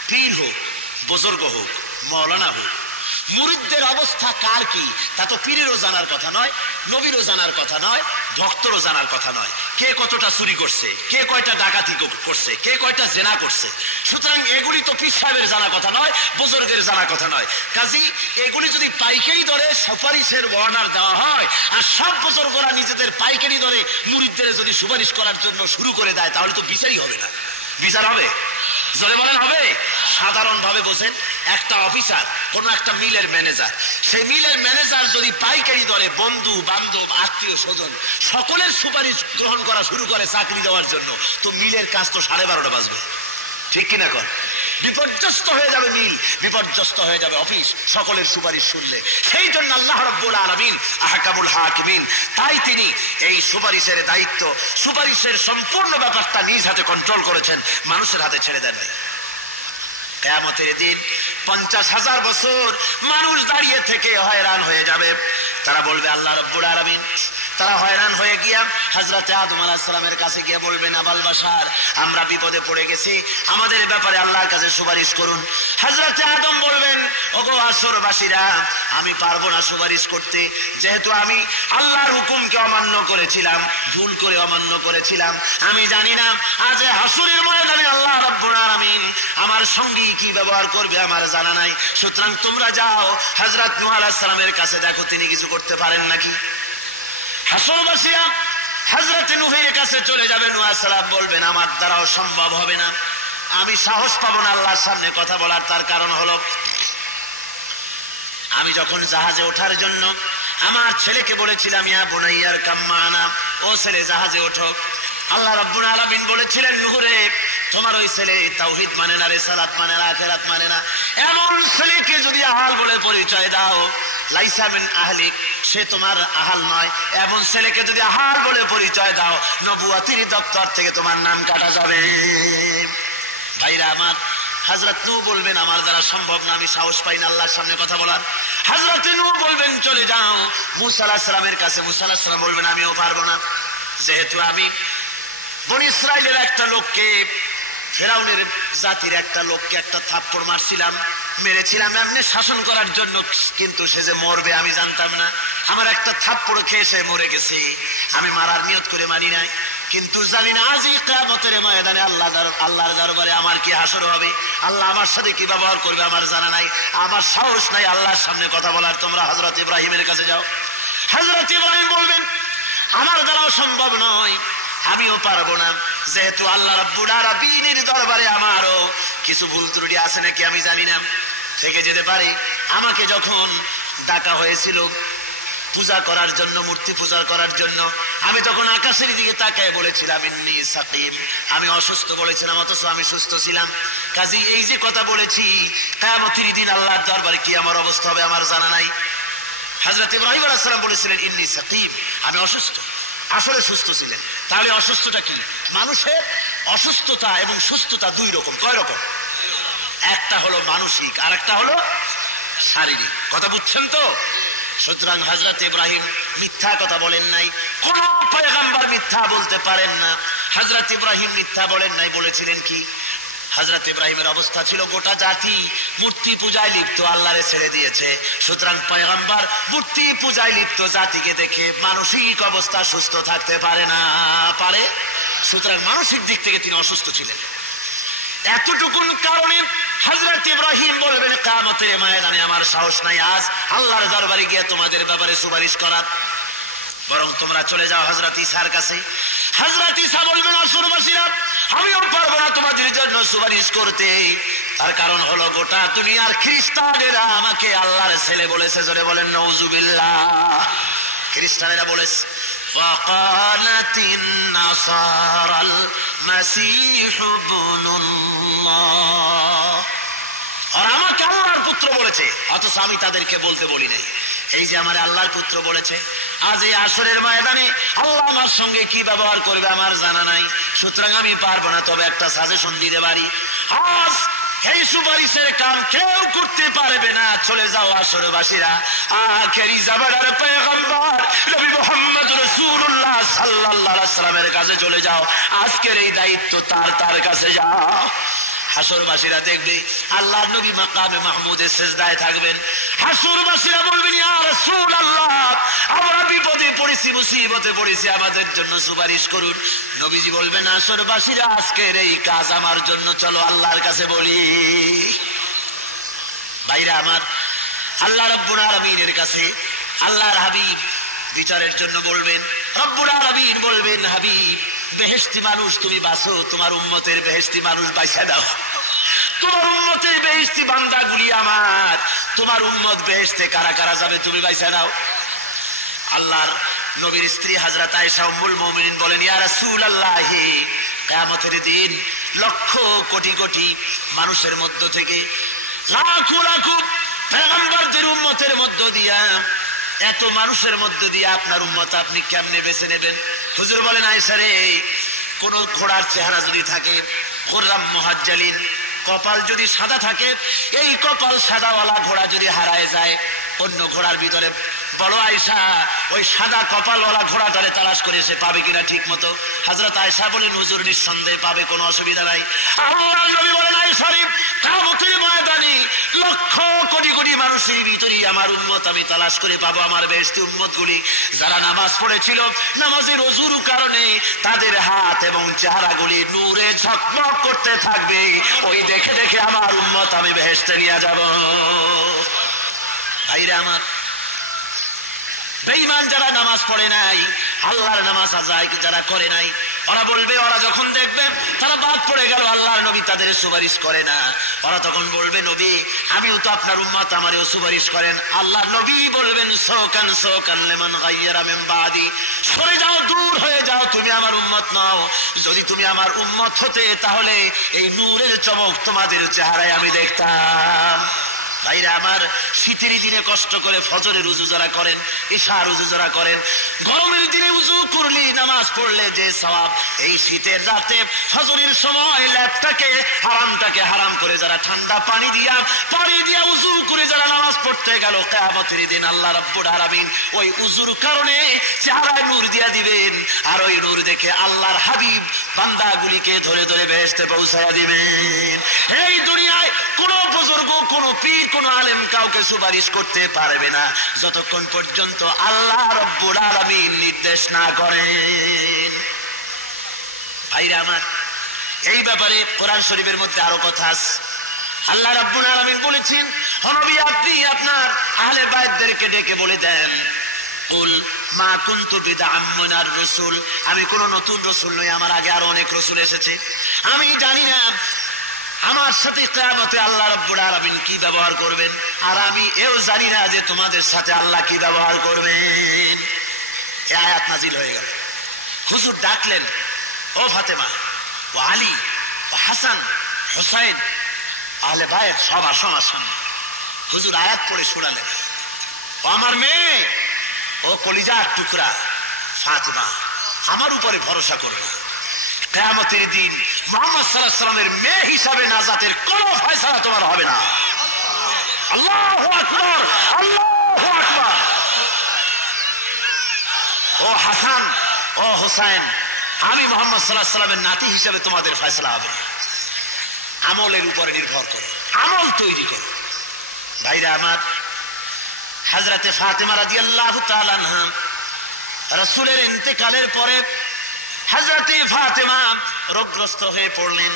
পীর হোক, বুজুর্গ হোক, মাওলানা হোক, মুরিদদের অবস্থা কার কি তা তো পীরেরও জানার কথা নয়, নবীরও জানার কথা নয়, ভক্তরও জানার কথা নয়। কে কতটা চুরি করছে, কে কয়টা ডাকাতি করছে, কে কয়টা জেনা করছে, সুতরাং এগুলি তো পীর সাহেবের জানার কথা নয়, বুজুর্গের জানার কথা নয়। কাজী এগুলি যদি পাইকারি দরে সুপারিশের অর্ডার দেওয়া হয় আর সব বুজুর্গরা নিজেদের পাইকারি দরে মুরিদদের যদি সুপারিশ করার জন্য শুরু করে দেয় তাহলে তো বিচারই হবে না। বিচার হবে? জোরে বলেন হবে? সাধারণ ভাবে বোঝেন, একটা অফিসার, কোন একটা মিলের ম্যানেজার, সেই মিলের ম্যানেজার যদি পাইকারি দরে বন্ধু বান্ধব আত্মীয় স্বজন সকলের সুপারিশ গ্রহণ করা শুরু করে চাকরি দেওয়ার জন্য, তো মিলের কাজ তো 12:30 বাজবে। ঠিক কিনা কর? বিপর্যস্ত হয়ে যাবে মিল, বিপর্যস্ত হয়ে যাবে অফিস সকলের সুপারিশ শুনলে। সেই জন্য আল্লাহ রাব্বুল আলামিন আহকামুল হাকিমিন, তাই তিনি এই সুপারিশের দায়িত্ব, সুপারিশের সম্পূর্ণ ব্যাপারটা নিজ হাতে কন্ট্রোল করেছেন, মানুষের হাতে ছেড়ে দেন। কিয়ামতের দিন 50,000 বছর মানুষ দাঁড়িয়ে থেকে হয়রান হয়ে যাবে। তারা বলবে আল্লাহ রাব্বুল আলামিন, তারা হয়রান হয়ে গিয়া হযরত আদম আলাইহিস সালামের কাছে গিয়ে বলবেন আবাল বাশার, আমরা বিপদে পড়ে গেছি, আমাদের ব্যাপারে আল্লাহর কাছে সুপারিশ করুন। হযরত আদম বলবেন ওগো আসরবাসীরা, আমি পারবো না সুপারিশ করতে, যেহেতু আমি আল্লাহর হুকুমকে অমান্য করেছিলাম, ভুল করে অমান্য করেছিলাম। আমি জানি না আজ হাসরের ময়দানে আল্লাহ রাব্বুল আলামিন আমার সঙ্গে কি ব্যবহার করবে, আমার জানা নাই। সুতরাং তোমরা যাও হযরত নূহ আলাইহিস সালামের কাছে, দেখো তিনি কিছু করতে পারেন নাকি। হাসরবাসীরা হযরত নূহের কাছে চলে যাবে। নূহ আলাইহিস সালাম বলবেন আমার দ্বারাও সম্ভব হবে না, আমি সাহস পাবো না আল্লাহর সামনে কথা বলার। তার কারণ হলো আমি যখন জাহাজে ওঠার জন্য আমার ছেলেকে বলেছিলাম ইয়া বুনাইয়ার কাম মা'না, ও ছেলে জাহাজে ওঠো, আল্লাহ রাব্বুল আলামিন বলেছিলেন নূহ রে, তোমার ওই ছেলে তাওহীদ মানে না, রিসালাত মানে না, আখিরাত মানে না, এমন ছেলেকে যদি আহাল বলে পরিচয় দাও, লাইসা মিন আহলিক, সে তোমার আহাল নয়, এমন ছেলেকে যদি আহাল বলে পরিচয় দাও, নবুয়তের দপ্তর থেকে তোমার নাম কাটা যাবে। ভাইরা আমার, হযরত নূহ বলবেন আমার দ্বারা সম্ভব না, আমি সাহস পাই না আল্লাহর সামনে কথা বলার। হযরত নূহ বলবেন চলে যাও মূসা আলাইহিস সালামের কাছে। মূসা আলাইহিস সালাম বলবেন আমিও পারবো না, যেহেতু আমি বনি ইসরাইলের একটা লোককে, ফেরাউনের জাতির একটা লোককে একটা থাপ্পড় মারছিলাম, মেরেছিলাম এমনি শাসন করার জন্য, কিন্তু সে যে মরবে আমি জানতাম না, আমার একটা থাপ্পড় খেয়ে সে মরে গেছে, আমি মারার নিয়ত করে মানি নাই, কিন্তু জানি না আজ এই কিয়ামতের ময়দানে আল্লাহর দরবারে আমার কি হাসর হবে, আল্লাহ আমার সাথে কি ব্যবহার করবে আমার জানা নাই, আমার সাহস নাই আল্লাহর সামনে কথা বলার। তোমরা হযরত ইব্রাহিমের কাছে যাও। হযরত ইব্রাহিম বলবেন আমার দ্বারাও সম্ভব নয়, আমিও পারবো না, যেহেতু আল্লাহ রাব্বুল আলামিনের দরবারে আমারও কিছু ভুল ত্রুটি আছে নাকি আমি জানি না, থেকে যেতে পারে। আমাকে যখন ডাকা হয়েছিল পূজা করার জন্য, মূর্তি পূজা করার জন্য, আমি তখন আকাশের দিকে তাকায় বলেছিলাম ইন্নী সাকিম, আমি অসুস্থ বলেছিলাম, অথচ আমি সুস্থ ছিলাম। কাজে এই যে কথা বলেছি কিয়ামতের দিন আল্লাহর দরবারে কি আমার অবস্থা হবে আমার জানা নাই। হযরত ইব্রাহিম আলাইহিস সালাম বলেছিলেন ইন্নী সাকিম, আমি অসুস্থ, আসলে সুস্থ ছিলেন। তাহলে অসুস্থতা কি? মানুষের অসুস্থতা এবং সুস্থতা দুই রকম। কয় রকম? একটা হলো মানসিক আর একটা হলো শারীরিক। কথা বুঝছেন তো? সুতরাং হযরত ইব্রাহিম মিথ্যা কথা বলেন নাই, কোন পয়গম্বর মিথ্যা বলতে পারেন না। হযরত ইব্রাহিম মিথ্যা বলেন নাই, বলেছিলেন কি? হযরত ইব্রাহিমের অবস্থা ছিল গোটা জাতি মূর্তি পূজায় লিপ্ত, আল্লাহরে ছেড়ে দিয়েছে। সুতরাং পয়গম্বর মূর্তি পূজায় লিপ্ত জাতিকে দেখে মানসিক অবস্থা সুস্থ থাকতে পারে না, পারে? সুতরাং মানসিক দিক থেকে তিনি অসুস্থ ছিলেন। এতটুকুন কারণে হযরত ইব্রাহিম বলবেন কিয়ামতের ময়দানে আমার সাহস নাই আজ আল্লাহর দরবারে গিয়ে তোমাদের ব্যাপারে সুপারিশ করার, বরং তোমরা চলে যাও হযরত ঈসার কাছে। হযরত ঈসা বলবেন আসরবাসীরা আমিও পারবো না তোমাদের জন্য সুপারিশ করতে, তার কারণ হলো গোটা দুনিয়ার খ্রিস্টানেরা আমাকে আল্লাহর ছেলে বলেছে। জোরে বলেন নাউযুবিল্লাহ। খ্রিস্টানেরা বলেছে وقالت النصارى المسيح ابن الله, আর আমাকে আল্লাহর পুত্র বলেছে, অথচ আমি তাদেরকে বলতে বলি নাই। এই যে আমার আল্লাহর পুত্র বলেছে, আজ এই আসরের ময়দানে আল্লাহ আমার সঙ্গে কি ব্যবহার করবে আমার জানা নাই। সুতরাং আমি পারবো না, তবে একটা সাজেশন দিতে পারি। আজ এই সুপারিশের কাম কেউ করতে পারবে না। চলে যাও আসরবাসীরা আখেরি জামানার পয়গম্বর নবী মুহাম্মদ রাসূলুল্লাহ সাল্লাল্লাহু আলাইহি সাল্লামের কাছে চলে যাও, আজকের এই দায়িত্ব তার কাছে যাও। হাসরবাসীরা দেখবে আল্লাহর নবী মাকামে মাহমুদের সিজদায় থাকবেন। হাসরবাসীরা বলবেন ইয়া রাসূলুল্লাহ আমরা বিপদে পড়েছি, মুসিবতে পড়েছি, আমাদের জন্য সুপারিশ করুন। নবীজি বলবেন হাসরবাসীরা আজকের এই কাজ আমার জন্য, চলো আল্লাহর কাছে বলি। ভাইরা আমার, আল্লাহ রাব্বুল আলামিনের কাছে আল্লাহর হাবিব বিচারের জন্য বলবেন। রব্বুল আলামিন বলবেন হাবিব বেহেশতি মানুষ তুমি বাঁচো, তোমার উম্মতের বেহেশতি মানুষ বাইসা দাও। তোমার উম্মতের বেহেশতি বান্দাগুলি আমার, তোমার উম্মত বেহেশতে কারা কারা যাবে তুমি বাইসা দাও। আল্লাহর নবীর স্ত্রী হযরত আয়েশা উম্মুল মুমিনিন বলেন ইয়া রাসূলুল্লাহ কিয়ামতের দিন লক্ষ কোটি কোটি মানুষের মধ্য থেকে লাখো লাখো পয়গম্বরদের উম্মতের মধ্য দিয়া, এত মানুষের মধ্যে দিয়ে আপনার উম্মত আপনি কেমনে বেছে নেবেন? হুজুর বলেন আয়েশা রে, কোন ঘোড়ার চেহারা যদি থাকে খুররাম মুহাজ্জালিন, কপাল যদি সাদা থাকে, এই কপাল সাদাওয়ালা ঘোড়া যদি হারায় যায় অন্য ঘোড়ার ভিতরে, বলো আয়েশা ওই সাদা কপালওয়ালা ঘোড়াটারে তালাশ করে সে পাবে কিনা ঠিক মতো? হযরত আয়েশা বলেন হুজুর নিঃসন্দেহে পাবে, কোনো অসুবিধা নাই। আল্লাহর নবী বলেন আয়েশা রে, কিয়ামতের ময়দানে লক্ষ কোটি কোটি মানুষের ভিতরে আমার উম্মত আমি তালাশ করে পাবো, আমার বেহেশতি উম্মতগুলি যারা নামাজ পড়েছিল, নামাজের ওযুর কারণে তাদের হাত এবং চেহারাগুলি নূরে ঝকমক করতে থাকবে, ওই দেখে দেখে আমার উম্মত আমি বেহেশতে নিয়ে যাব। ভাইরা আমার, বেঈমান যারা নামাজ পড়ে নাই, আল্লাহর নামাজ আদায় যারা করে নাই, ওরা বলবে, ওরা যখন দেখবে তারা বাদ পড়ে গেল, আল্লাহর নবী তাদের সুপারিশ করে না, ওরা তখন বলবে নবী আমিও তো আপনার উম্মত, আমারও সুপারিশ করেন। আল্লাহর নবী বলবেন সৌকান সৌকান লিমান গায়্যারা মিন বাদি, সরে যাও, দূর হয়ে যাও, তুমি আমার উম্মত নও। যদি তুমি আমার উম্মত হতে তাহলে এই নূরের চমক তোমাদের চেহারায় আমি দেখতাম। ভাইরা আমার, শীতের দিনে কষ্ট করে ফজরের উযু যারা করেন, ইশার উযু যারা করেন, গরমের দিনে উযু করলে নামাজ পড়লে যে সওয়াব, এই শীতের রাতে ফজরের সময় ল্যাপটাকে হারাম করে যারা ঠান্ডা পানি দিয়া উযু করে যারা নামাজ পড়তে গেল, কিয়ামতের দিন আল্লাহ রাব্বুল আলামিন ওই উযুর কারণে চেহারায় নূর দিয়া দিবেন, আর ওই নূর দেখে আল্লাহর হাবিব বান্দাগুলিকে ধরে ধরে বেহেশতে পৌঁছায়া দিবেন। এই দুনিয়ায় কোন বুজুর্গ, কোন পীর, কোন আলেম কাউকে সুপারিশ করতে পারবে না যতক্ষণ পর্যন্ত আল্লাহ রাব্বুল আলামিন নির্দেশ না করেন। ভাইরা আমার, এই ব্যাপারে কোরআন শরীফের মধ্যে আরো কথা আছে। আল্লাহ রাব্বুল আলামিন বলেছেন, নবী আপনি আপনার আহলে বাইতদেরকে ডেকে বলে দেন, কুল মা কুনতু বিদআম মিনার রাসূল, আমি কোন নতুন রাসূল নই, আমার আগে আরো অনেক রাসূল এসেছে। আমি জানি না আমার সাথে কিয়ামতে আল্লাহ রাব্বুল আলামিন কি ব্যবহার করবেন, আর আমি এও জানি না যে তোমাদের সাথে আল্লাহ কি ব্যবহার করবেন। এই আয়াত নাযিল হয়ে গেল। হুজুর ডাকলেন, ও ফাতেমা, ও আলী, ও হাসান, হুসাইন, আহলে বাইত সব আসো আসো। হুজুর আয়াত পড়ে শোনালেন, ও আমার মেয়ে, ও কলিজার টুকরা ফাতেমা, আমার উপরে ভরসা করো। কিয়ামতের দিন মুহাম্মদ সাল্লাল্লাহু আলাইহি ওয়াসাল্লামের মেয়ে হিসাবে নাজাতের কোনো ফয়সালা তোমার হবে না। আল্লাহু আকবার, আল্লাহু আকবার। ও হাসান, ও হুসাইন, আমি মুহাম্মদ সাল্লাল্লাহু আলাইহি ওয়াসাল্লামের নাতি হিসাবে তোমাদের ফয়সালা হবে। আমলের উপরে নির্ভর করো, আমল তৈরি করো। ভাইরা আমার, হযরতে ফাতেমা রাদিয়াল্লাহু তাআলা আনহা রাসূলের ইন্তেকালের পরে হযরতে ফাতেমা রোগগ্রস্ত হয়ে পড়লেন।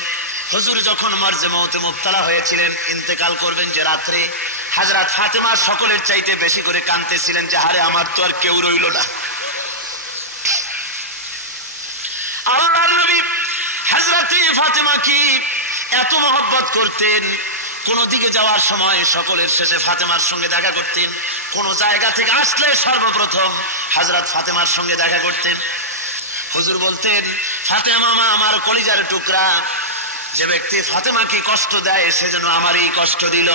হুজুর যখন মরজে মউতে মুবতালা হয়েছিলেন, ইন্তেকাল করবেন যে রাত্রে, হযরত ফাতেমা সকলের চাইতে বেশি করে কাঁদতেছিলেন যে আরে আমার তো আর কেউ রইল না। আল্লাহর নবী হযরতে ফাতেমা কি এত মহব্বত করতেন, কোন দিকে যাওয়ার সময় সকলের শেষে ফাতেমার সঙ্গে দেখা করতেন। কোন জায়গা থেকে আসলে সর্বপ্রথম হযরত ফাতেমার সঙ্গে দেখা করতেন। হুজুর বলতেন, ফাতেমা মা আমার কলিজার টুকরা, যে ব্যক্তি ফাতেমাকে কষ্ট দেয় সেজন্য আমারই কষ্ট দিল।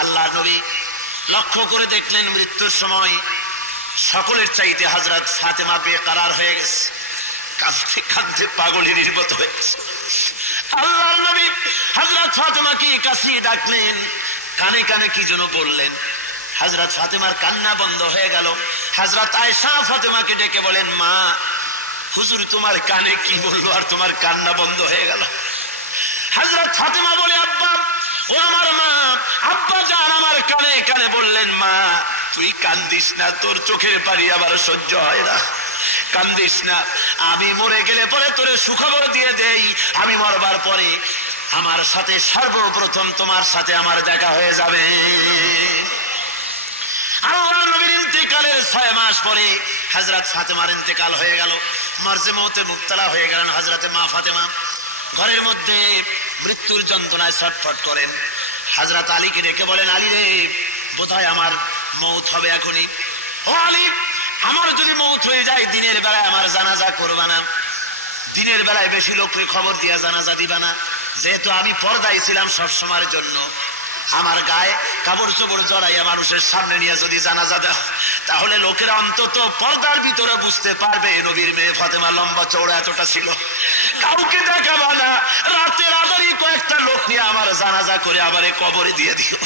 আল্লাহ নবী লক্ষ্য করে দেখলেন মৃত্যুর সময় সকলের চাইতে হযরত ফাতেমা বেকরার হয়ে গেছে, কাঁদতে কাঁদতে পাগলের মতো হয়ে গেছে। আল্লাহর নবী হযরত ফাতেমাকে কাছে ডাকলেন, কানে কানে কি যেন বললেন। হযরত ফাতেমার কান্না বন্ধ হয়ে গেল। হযরত আয়েশা ফাতেমাকে ডেকে বলেন, মা, হুজুর তোমার কানে কি বললো আর তোমার কান্না বন্ধ হয়ে গেল? হযরত ফাতেমা বলে, আব্বা, ও আমার মা, আব্বা জান আমার কানে কানে বললেন, মা তুই কান্দিস না, তোর চোখের পানি আবার সহ্য হয় না, কান্দিস না। আমি মরে গেলে পরে তোরে সুখবর দিয়ে দেই, আমি মরবার পরে আমার সাথে সর্বপ্রথম তোমার সাথে আমার দেখা হয়ে যাবে। আল্লাহর নবীর ইন্তেকালের 6 মাস পরে হযরত ফাতেমার ইন্তেকাল হয়ে গেল। মরজে মউতে মুবতালা হয়ে গেলেন হযরতে মা ফাতেমা। ঘরের মধ্যে মৃত্যুর যন্ত্রণায় ছটফট করেন। হযরত আলীকে ডেকে বলেন, আলী রে, কোথায় আমার মউত হবে এখনই? ও আলী, আমার যদি মউত হয়ে যায় দিনের বেলায় আমার জানাজা করবা না, দিনের বেলায় বেশি লোককে খবর দিয়া জানাজা দিবা না, যেহেতু আমি পর্দায় ছিলাম সবসময়ের জন্য। আমার গায়ে কাপড় চোপড় চড়াইয়া মানুষের সামনে নিয়ে যদি জানাজা দাও, তাহলে লোকেরা অন্তত পর্দার ভিতরে বুঝতে পারবে নবীর মেয়ে ফাতেমা লম্বা চওড়া এতটা ছিল। কাউকে দেখাবা না, রাতের আধারে কয়েকটা লোক নিয়ে আমার জানাজা করে আবার কবরে দিয়ে দিও।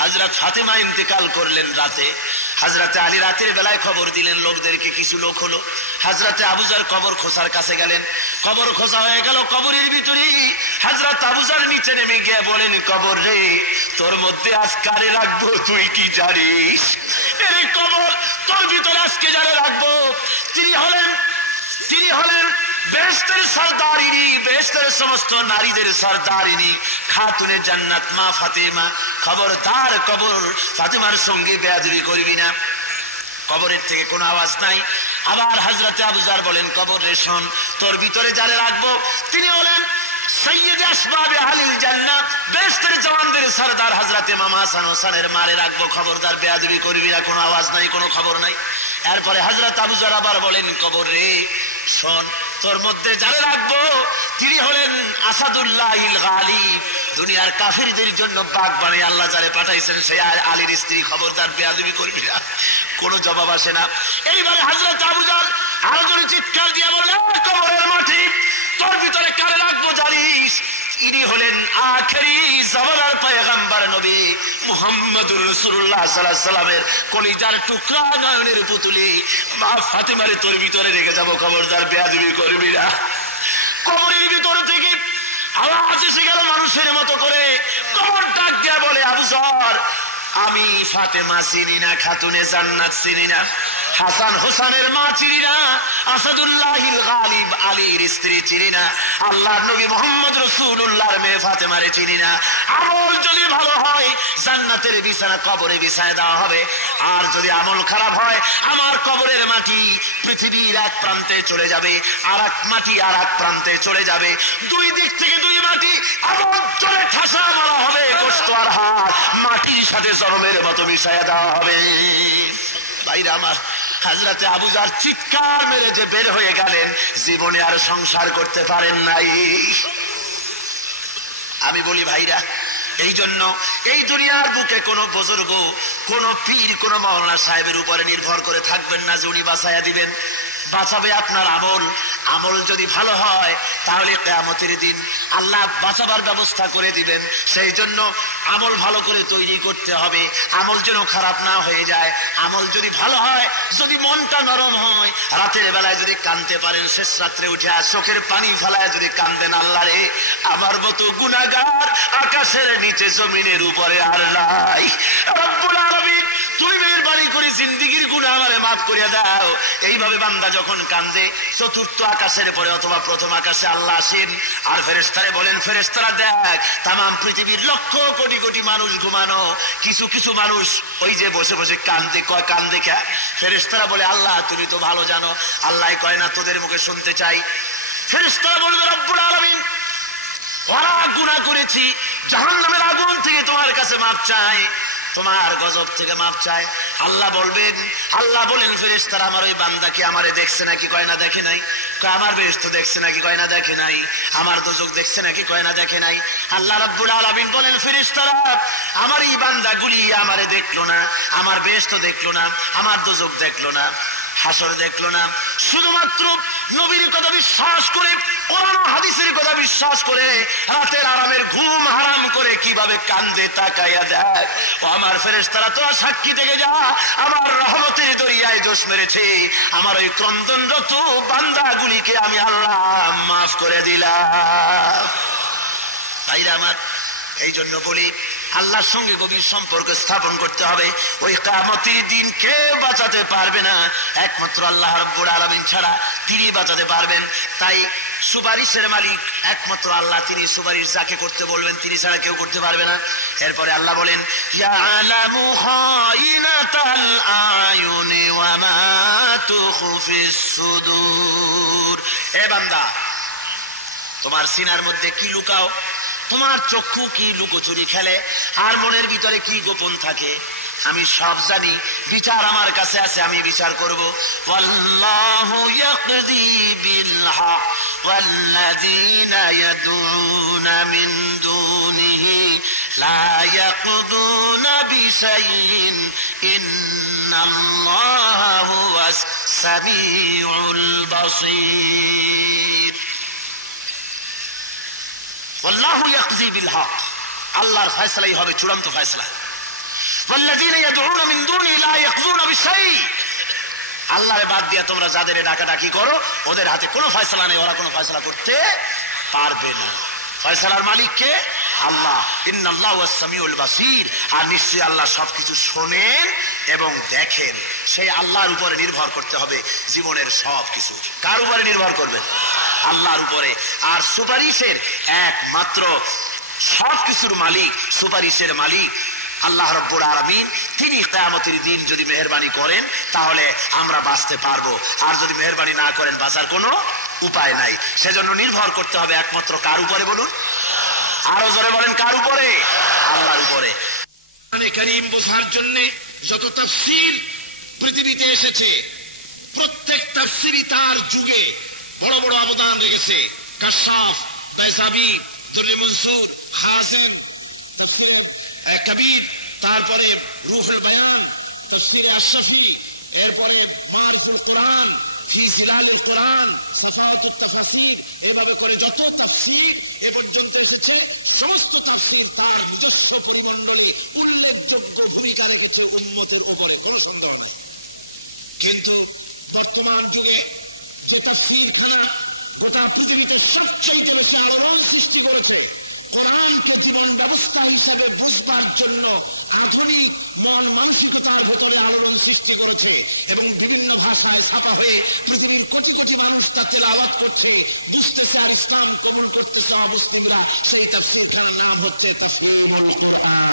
হযরত ফাতেমা ইন্তেকাল করলেন রাতে। হযরতে আলী রাতের বেলায় খবর দিলেন লোকদেরকে, কিছু লোক হলো। হযরতে আবু যর কবর খোঁজার কাছে গেলেন, কবর খোঁজা হয়ে গেল। কবরের ভিতরে হযরত আবু যর নিচে নেমে গিয়ে বলেন, কবর রে, তোর মধ্যে আজ কারে রাখবো তুই কি জানিস? এই কবর তোর ভিতরে আজকে যারে রাখবো তিনি হলেন বেহেশতের সরদারিনী, বেহেশতের সমস্ত নারীদের সরদারিনী খাতুনে জান্নাত মা ফাতেমা। খবরদার কবর ফাতেমার সঙ্গে বেয়াদবি করবি না। কবরের থেকে কোনো আওয়াজ নাই। আবার হযরত আবু যর বলেন, কবর রে শোন, তোর ভিতরে যারে রাখবো তিনি হলেন সাইয়্যিদ আসবাবে আহলিল জান্নাত, বেহেশতের জওয়ানদের সরদার হযরত ইমাম হাসান হোসেনের মারে রাখবো। খবরদার বেয়াদবি করবি না, কোনো আওয়াজ নাই, কোনো খবর নাই। এরপরে হযরত আবু যর আবার বলেন, কবর রে শোন, তোর মধ্যে যারে রাখবো তিনি হলেন আসাদুল্লাহিল গালিব, দুনিয়ার কাফিরদের জন্য বাঘ বানিয়ে আল্লাহ যারে পাঠাইছেন সেই আলীর স্ত্রী। খবরদার বেয়াদবি করবি না। কোনো জবাব আসে না। এইবারে হযরত আবু যর আরো জোরে চিৎকার দিয়ে বলে, কবরের মাটি তোর ভিতরে কারে রাখবো জানিস? ইনি হলেন আখেরি জামানার পয়গম্বর নবী মুহাম্মদুর রাসূলুল্লাহ সাল্লাল্লাহু আলাইহি ওয়াসাল্লামের কলিজার টুকরা নয়নের পুতুলি মা ফাতেমারে তোর ভিতরে রেখে যাবো। খবরদার বেয়াদবি করবি না। কবরের ভিতর থেকে আওয়াজ এসে গেল মানুষের মতো করে। কবর ডাক দিয়ে বলে, আবু যর, আমি ফাতেমা চিনি না, খাতুনে জান্নাত চিনি না। হাসান হোসেনের মা চিনি না, আসাদুল্লাহিল গালিব আলীর স্ত্রী চিনি না, আল্লাহর নবী মুহাম্মদ রাসূলুল্লাহর মেয়ে ফাতেমারে চিনি না। আমল যদি ভালো হয় জান্নাতের বিছানা কবরে বিছায় দেওয়া হবে, আর যদি আমল খারাপ হয় আমার কবরের মাটি পৃথিবীর এক প্রান্তে চলে যাবে, আর এক মাটি আর এক প্রান্তে চলে যাবে, দুই দিক থেকে দুই মাটি আমল চলে ঠাসা মারা হবে, গোশত আর হাড় মাটির সাথে চরমের মতো মিশাইয়া দেওয়া হবে। ভাইরা আমার, হযরতে আবু যার চিৎকার মেরে যে বের হয়ে গেলেন, জীবনে আর সংসার করতে পারেন নাই। আমি বলি ভাইরা, এই জন্য এই দুনিয়ার বুকে কোন বুজুর্গ, কোন পীর, কোন মাওলানা সাহেবের উপরে নির্ভর করে থাকবেন না যে উনি বাঁচাইয়া দিবেন। বাঁচাবে আপনার আমল। আমল যদি ভালো হয় তাহলে কিয়ামতের দিন আল্লাহ বাঁচাবার ব্যবস্থা করে দিবেন। সেই জন্য আমল ভালো করে তৈরি করতে হবে, আমল যেন খারাপ না হয়ে যায়। আমল যদি ভালো হয়, যদি মনটা নরম হয়, রাতের বেলায় যদি কাঁদতে পারেন, শেষ রাত্রে উঠে চোখের পানি ফেলায় যদি কাঁদেন, আল্লাহ রে আমার মতো গুনাহগার আকাশের নিচে জমিনের উপরে আর নাই, রব্বুল আলামিন তুমি মেহেরবানি করে জিন্দেগীর গুনাহ আমারে মাফ করে দাও। এইভাবে বান্দা যখন কাঁদে, চতুর্থ আকাশের পরে অথবা প্রথম আকাশে আল্লাহ আসেন আর ফেরেশতারে বলেন, ফেরেশতারা দেখ তামাম পৃথিবীর লক্ষ কোটি কোটি মানুষ ঘুমানো, কিছু কিছু মানুষ ওই যে বসে বসে কান্দে, কয় কান্দে কে? ফেরেশতারা বলে আল্লাহ তুমি তো ভালো জানো। আল্লাহ কয় না, তোদের মুখে শুনতে চাই। ফেরেশতারা বলবে রব্বুল আলামিন ওরা গুনাহ করেছি, জাহান্নামের আগুন থেকে তোমার কাছে মাপ চাই, তোমার গজব থেকে মাপ চাই। আল্লাহ বলবেন, আল্লাহ বলেন ফেরেশতারা আমার ওই বান্দাকে আমারে দেখছে নাকি? কয় না দেখে নাই। আমার বেহেশত দেখছে নাকি? কয় না দেখে নাই। আমার দোজখ দেখছে নাকি? কয় না দেখে নাই। আল্লাহ রাব্বুল আলামিন বলেন ফেরেশতারা আমার এই বান্দাগুলি আমারে দেখলো না, আমার বেহেশত দেখলো না, আমার দোজখ দেখলো না, হাসর দেখলো না, শুধুমাত্র নবীর কথা বিশ্বাস করে, কোরআন হাদিসের কথা বিশ্বাস করে, রাতের আরামের ঘুম হারাম করে কিভাবে কান্দে তাকাইয়া দেয়। ও আমার ফেরেশতারা তোরা সাক্ষী থেকে যা, আমার রহমতের দরিয়ায় দোষ মেরেছে, আমার ওই ক্রন্দনরত বান্দাগুলিকে আমি আল্লাহ মাফ করে দিলাম। ভাইরা আমার, এই জন্য বলি আল্লাহর সঙ্গে গভীর সম্পর্ক স্থাপন করতে হবে। ওই কিয়ামতের দিন কেউ বাঁচাতে পারবে না, একমাত্র আল্লাহ রাব্বুল আলামিন ছাড়া তিনি বাঁচাতে পারবেন। তাই সুপারিশের মালিক একমাত্র আল্লাহ, তিনি সুপারিশ যাকে করতে বলবেন তিনি ছাড়া কেউ করতে পারবে না। এরপরে আল্লাহ বলেন ইয়ালামু খাইনাতাল আয়ুনি ওয়া মা তুখফিস সুদূর। এ বান্দা, তোমার সিনার মধ্যে কি লুকাও, তোমার চক্ষু কি লুকোচুরি খেলে, আর মনের ভিতরে কি গোপন থাকে, আমি সব জানি। বিচার আমার কাছে আছে, আমি বিচার করব। ওয়াল্লাহু ইয়াকযী বিল হক ওয়াল্লাযীনা ইয়াদউনা মিন দুনিহি লা ইয়াকযুনা বিশাইইন ইন্নাল্লাহু হুয়াস সামিউল বাসীর। আল্লাহু ইয়াকযী বিল হক, আল্লাহর ফয়সালাই হবে চূড়ান্ত ফয়সালা। ওয়াল্লাযীনা ইয়াদউনা মিন দুনিহি লা ইয়াকযুনা বিশাই, আল্লাহর বাদ দিয়ে তোমরা যাদের ডাকাডাকি করো ওদের হাতে কোনো ফয়সালা নেই, ওরা কোনো ফয়সালা করতে পারবে না। ফয়সালার মালিক কে? আল্লাহ। ইন্নাল্লাহু হুয়াস সামিউল বাসীর, আর নিশ্চয়ই আল্লাহ সবকিছু শোনেন এবং দেখেন। সেই আল্লাহর উপরে নির্ভর করতে হবে জীবনের সবকিছু। কার উপরে নির্ভর করবেন? আল্লাহর উপরে। আর সুপারিশের একমাত্র সবকিছুর মালিক, সুপারিশের মালিক আল্লাহ রাব্বুল আলামিন। তিনি কিয়ামতের দিন যদি মেহেরবানি করেন তাহলে আমরা বাঁচতে পারবো, আর যদি মেহেরবানি না করেন বাঁচার কোনো উপায় নাই। সেজন্য নির্ভর করতে হবে একমাত্র কার উপরে বলুন? আরো জোরে বলেন, কার উপরে? আল্লাহর উপরে। কোরআনে কারীম বোঝার জন্য যত তাফসীর পৃথিবীতে এসেছে, প্রত্যেক তাফসীরই তার যুগে বড় বড় অবদান রেখেছে। কাশাফ, বাইসাবি, দুররে মনসুর, হাসিন, কবির, তারপরে রুহুল বায়ান, তাফসীর আশরাফি, এরপরে মারিফুল কোরআন, ফি সিলালিল কোরআন, সাফাতুত তাফসীর, এভাবে করে যত তাফসীর এ পর্যন্ত এসেছে সমস্ত তাফসীর তার নিজস্ব পরিমাণ বলে উল্লেখযোগ্য ভূমিকা রেখেছে উম্মতের উপরে, বড় সন্দেহ নাই। কিন্তু বর্তমান যুগে যে তাফসীর খানা গোটা পৃথিবীতে সবচেয়ে বেশি আলোড়ন সৃষ্টি করেছে, কোরআনকে জীবন ব্যবস্থা হিসেবে বুঝবার জন্য আধুনিক মন মানসিকতার ভেতরে আলোড়ন সৃষ্টি করেছে এবং বিভিন্ন ভাষায় ছাপা হয়ে পৃথিবীর কোটি কোটি মানুষ তার তেলাওয়াত করছে, বুঝতেছে আর ইসলাম কবুল করতেছে অবস্থাগুলা। সেই তাফসীরটার নাম হচ্ছে তাফসীরুল কোরআন।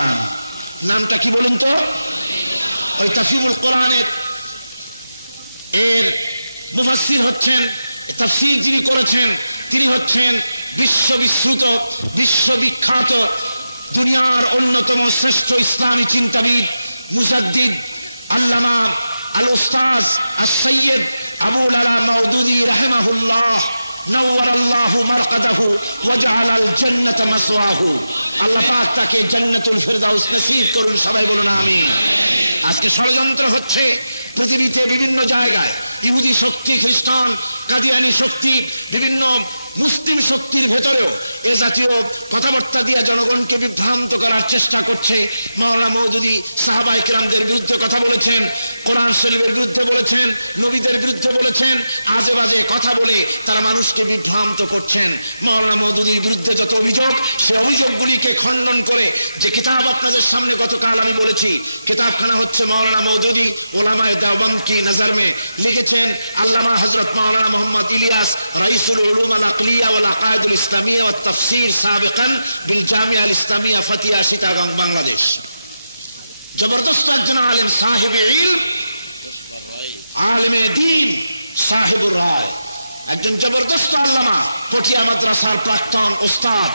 নামটা কি বলেন তো? তাফসীরুল কোরআনের এই মুফাসসির হচ্ছেন, তাফসীর যিনি করেছেন তিনি হচ্ছেন বিশ্ববিখ্যাত দুনিয়ার অন্যতম শ্রেষ্ঠ ইসলামী চিন্তাবিদ মুজাদ্দিদ আল্লামা আল উস্তাজ সৈয়দ আবুল আলা মাওদুদী রাহিমাহুল্লাহ নাওয়ারাল্লাহু মারকাদাহু ওয়া জাআলাল জান্নাতা মাসওয়াহু। আল্লাহ পাক তাকে জান্নাতুল ফিরদাউস নসিব করুন। সবাই বলুন আমিন। আজকে ষড়যন্ত্র হচ্ছে পৃথিবীতে বিভিন্ন জায়গায়, ইহুদি শক্তি, খ্রিস্টান, কাদিয়ানি শক্তি, বিভিন্ন মুসলিম শক্তির ভেতরেও এ জাতীয় কথাবার্তা দিয়ে জনগণকে বিভ্রান্ত করার চেষ্টা করছে। মাওলানা মওদুদী সাহাবায়ে কিরামদের বিরুদ্ধে কথা বলেছেন, কোরআন শরীফের বিরুদ্ধে বলেছেন, নবীদের বিরুদ্ধে বলেছেন, আজে বাজে কথা বলে তারা মানুষকে বিভ্রান্ত করছেন। মাওলানা মওদুদীর বিরুদ্ধে যত অভিযোগ, সেই অভিযোগগুলিকে খণ্ডন করে যে কিতাব আপনাদের সামনে গতকাল আমি বলেছি, কিতাবখানা হচ্ছে মাওলানা মওদুদী উলামায়ে দেওবন্দ কি নজর মে লিখেছেন আল্লামা হযরত মাওলানা মুহাম্মদ ইলিয়াস রাইসুল উলুম ওয়াল আকলিয়া ওয়াল আকায়েদ ইসলামিয়া ওয়াত তাফসীর সাবিকান বিল জামিয়া আল ইসলামিয়া ফাতিয়া চিটাগাং বাংলাদেশ। জবরদস্ত একজন আলেম, সাহেব ইলম, আলেম দ্বীন, সাহেব রায়, একজন জবরদস্ত আল্লামা, পটিয়া মাদ্রাসার প্রাক্তন উস্তাদ।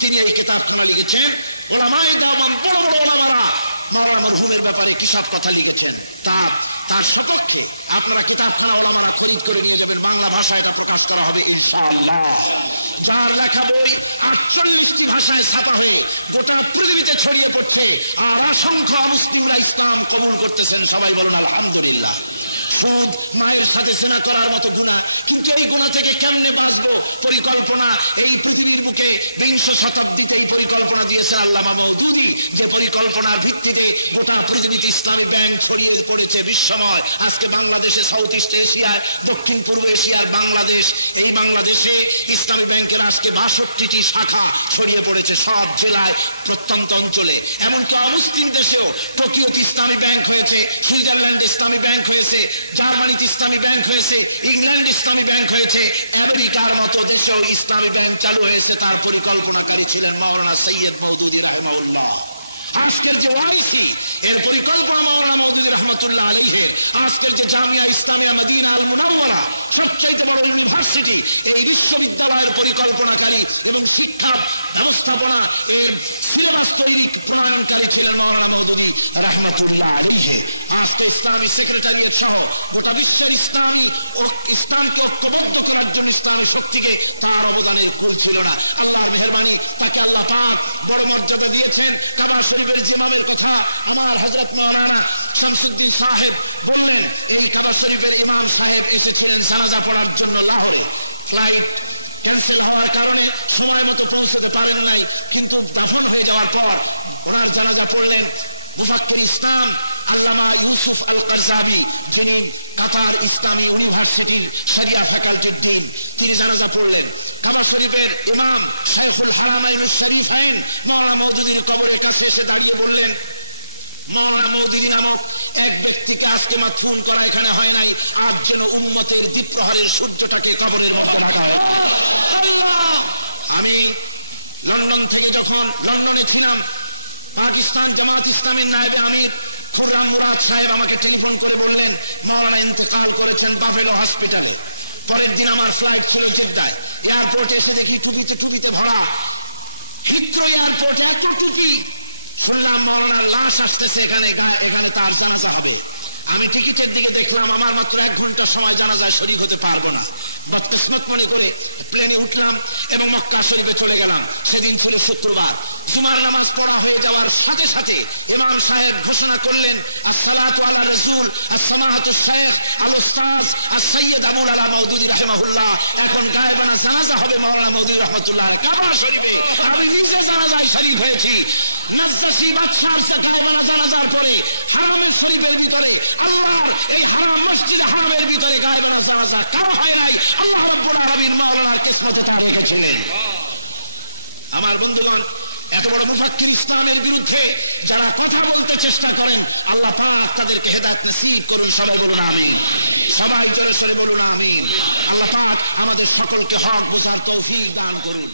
তিনি এই কিতাবখানা লিখেছেন। উলামায়ে দেওবন্দ বড় বড় উলামারা মাওলানা মরহুমের ব্যাপারে কি সব কথা লিখেছেন, তার সম্পর্কে আপনারা কিতাবখানা ওলামারা খরিদ করে নিয়ে যাবেন। বাংলা ভাষায় এটা প্রকাশ করা হবে ইনশাআল্লাহ। যার লেখা বই 48টি ভাষায় ছাপা হয়ে গোটা পৃথিবীতে ছড়িয়ে পড়ছে, আর অসংখ্য মুসলিমরা ইসলাম কবুল করতেছেন। সবাই বলুন আলহামদুলিল্লাহ। সুদ, মায়ের সাথে সেনা করার মতো গুনাহ, কিন্তু এই গুনাহ থেকে কেমনে বাঁচবো পরিকল্পনা এই পৃথিবীর মুখে 20 শতাব্দীতে এই পরিকল্পনা দিয়েছেন আল্লামা মওদুদী। যে পরিকল্পনার ভিত্তিতে গোটা পৃথিবীতে ইসলামী ব্যাংক ছড়িয়ে পড়েছে বিশ্বময়। আজকে বাংলাদেশে, সাউথ ইস্ট এশিয়ায়, দক্ষিণ পূর্ব এশিয়ার বাংলাদেশ, এই বাংলাদেশে ইসলামী ব্যাংকের আজকে 62টি শাখা ছড়িয়ে পড়েছে সব জেলায়, প্রত্যন্ত অঞ্চলে। এমনকি অমুসলিম দেশেও টোকিওতে ইসলামী ব্যাংক হয়েছে, সুইজারল্যান্ডে ইসলামী ব্যাংক হয়েছে, জার্মানিতে ইসলামী ব্যাংক হয়েছে, ইংল্যান্ডে ইসলামী ব্যাংক হয়েছে, আমেরিকার মতো দেশেও ইসলামী ব্যাংক চালু হয়েছে। তার পরিকল্পনাকারী ছিলেন মাওলানা সৈয়দ মওদুদী রাহিমাহুল্লাহ। আজকের যে ওয়াইসি, এর পরিকল্পনা মাওলানা মওদুদী রাহমাতুল্লাহ আলাইহি। আজকের যে জামিয়া ইসলামিয়া মদিনা আল মুনাওয়ারা, সবচেয়ে বড় ইউনিভার্সিটি, এই বিশ্ববিদ্যালয়ের পরিকল্পনাকারী এবং শিক্ষা ব্যবস্থাপনা এর সিস্টেমিক প্রণয়নকারী ছিলেন মাওলানা মওদুদী রাহমাতুল্লাহ আলাইহি। আজকে ইসলামী সেক্রেটারিয়েট ছিল গোটা বিশ্ব ইসলামী ও ইসলামকে ঐক্যবদ্ধ করার জন্য ইসলামের শক্তিকে তার অবদানের ভুল ছিল না। আল্লাহ মেহরবানি, তাকে আল্লাহ পাক বড় মর্যাদা দিয়েছেন। কাবা শরীফের ইমামের কথা আমার হযরত মাওলানা শামসুদ্দিন সাহেব বলেন, এই কাবা শরীফের ইমাম সাহেব এসেছিলেন জানাজা পড়ার জন্য লাহোরে। ফ্লাইট ক্যান্সেল হওয়ার কারণে সময় মতো পৌঁছতে পারেন নাই, কিন্তু দাফন হয়ে যাওয়ার পর ওনার জানাজা পড়লেন মুফাক্কির ইসলাম আল্লামা ইউসুফ আল কাসাবি, যিনি কাতার ইসলামী ইউনিভার্সিটির শরিয়া ফ্যাকাল্টির ডিন, তিনি জানাজা পড়লেন। কাবা শরীফের ইমাম শাইখুল হারামাইনুশ শরীফাইন মাওলানা মওদুদীর কবরের কাছে এসে দাঁড়িয়ে বললেন, মাওলানা মওদুদী নামক এক ব্যক্তিকে আজকে মাথুন করা এখানে হয় নাই, আজ যেন উম্মতের দ্বীপ্রহরের সূর্যটাকে কবরের মধ্যে রাখা হয়। আমি লন্ডন থেকে যখন লন্ডনে ছিলাম, পাকিস্তান জামাত ইসলামীর নায়েবে আমির খুররাম মুরাদ সাহেব আমাকে টেলিফোন করে বললেন মাওলানা ইন্তেকাল করেছেন বাফেলো হসপিটালে। পরের দিন আমার ফ্লাইট ছিল জেদ্দায়। এয়ারপোর্টে এসে দেখি টুপিতে ভরা, ক্ষিপ্র এয়ারপোর্টে একটু টুপি, শুনলাম মাওলানার লাশ আসতেছে এখানে তার জানাজা হবে। আমি টিকিটের দিকে দেখলাম আমার মাত্র 1 ঘন্টা সময় জানাজায় শরীক হতে পারবো না। বদকিসমত মনে করে প্লেনে উঠলাম এবং মক্কা শরীফে চলে গেলাম। সেদিন ছিল শুক্রবার। জুমার নামাজ পড়া হয়ে যাওয়ার সাথে সাথে ইমাম সাহেব ঘোষণা করলেন, আসসালাতু আলা রাসূল আসসামাহাতু শাইখ আল উস্তাজ as-সাইয়্যিদ আবুল আলা মওদুদী রাহিমাহুল্লাহ। এখন গায়েবানা জানাজা হবে মাওলানা মওদুদী রাহমাতুল্লাহ কাবা শরীফে। আমি নিজে জানাজায় শরীক হয়েছি। নাজশী বাদশাহর সাথে গায়েবানা জানাজার পরে হারামের শরীফের ভিতরে, আল্লাহর এই হারাম মসজিদে হারামের ভিতরে গায়েবানা জানাজা কারো হয় নাই। আল্লাহ রাব্বুল আলামিন মাওলানার কিসমতে রেখেছিলেন। আমার বন্ধুগণ, এত বড় মুফাক্কির ইসলামের বিরুদ্ধে যারা কথা বলতে চেষ্টা করেন, আল্লাহ পাক তাদেরকে হেদায়েত নসিব করুন। সবাই বলুন আমিন, সবাই জোরে সোরে বলুন আমিন। আল্লাহ পাক আমাদের সকলকে হক বোঝার তৌফিক দান করুন।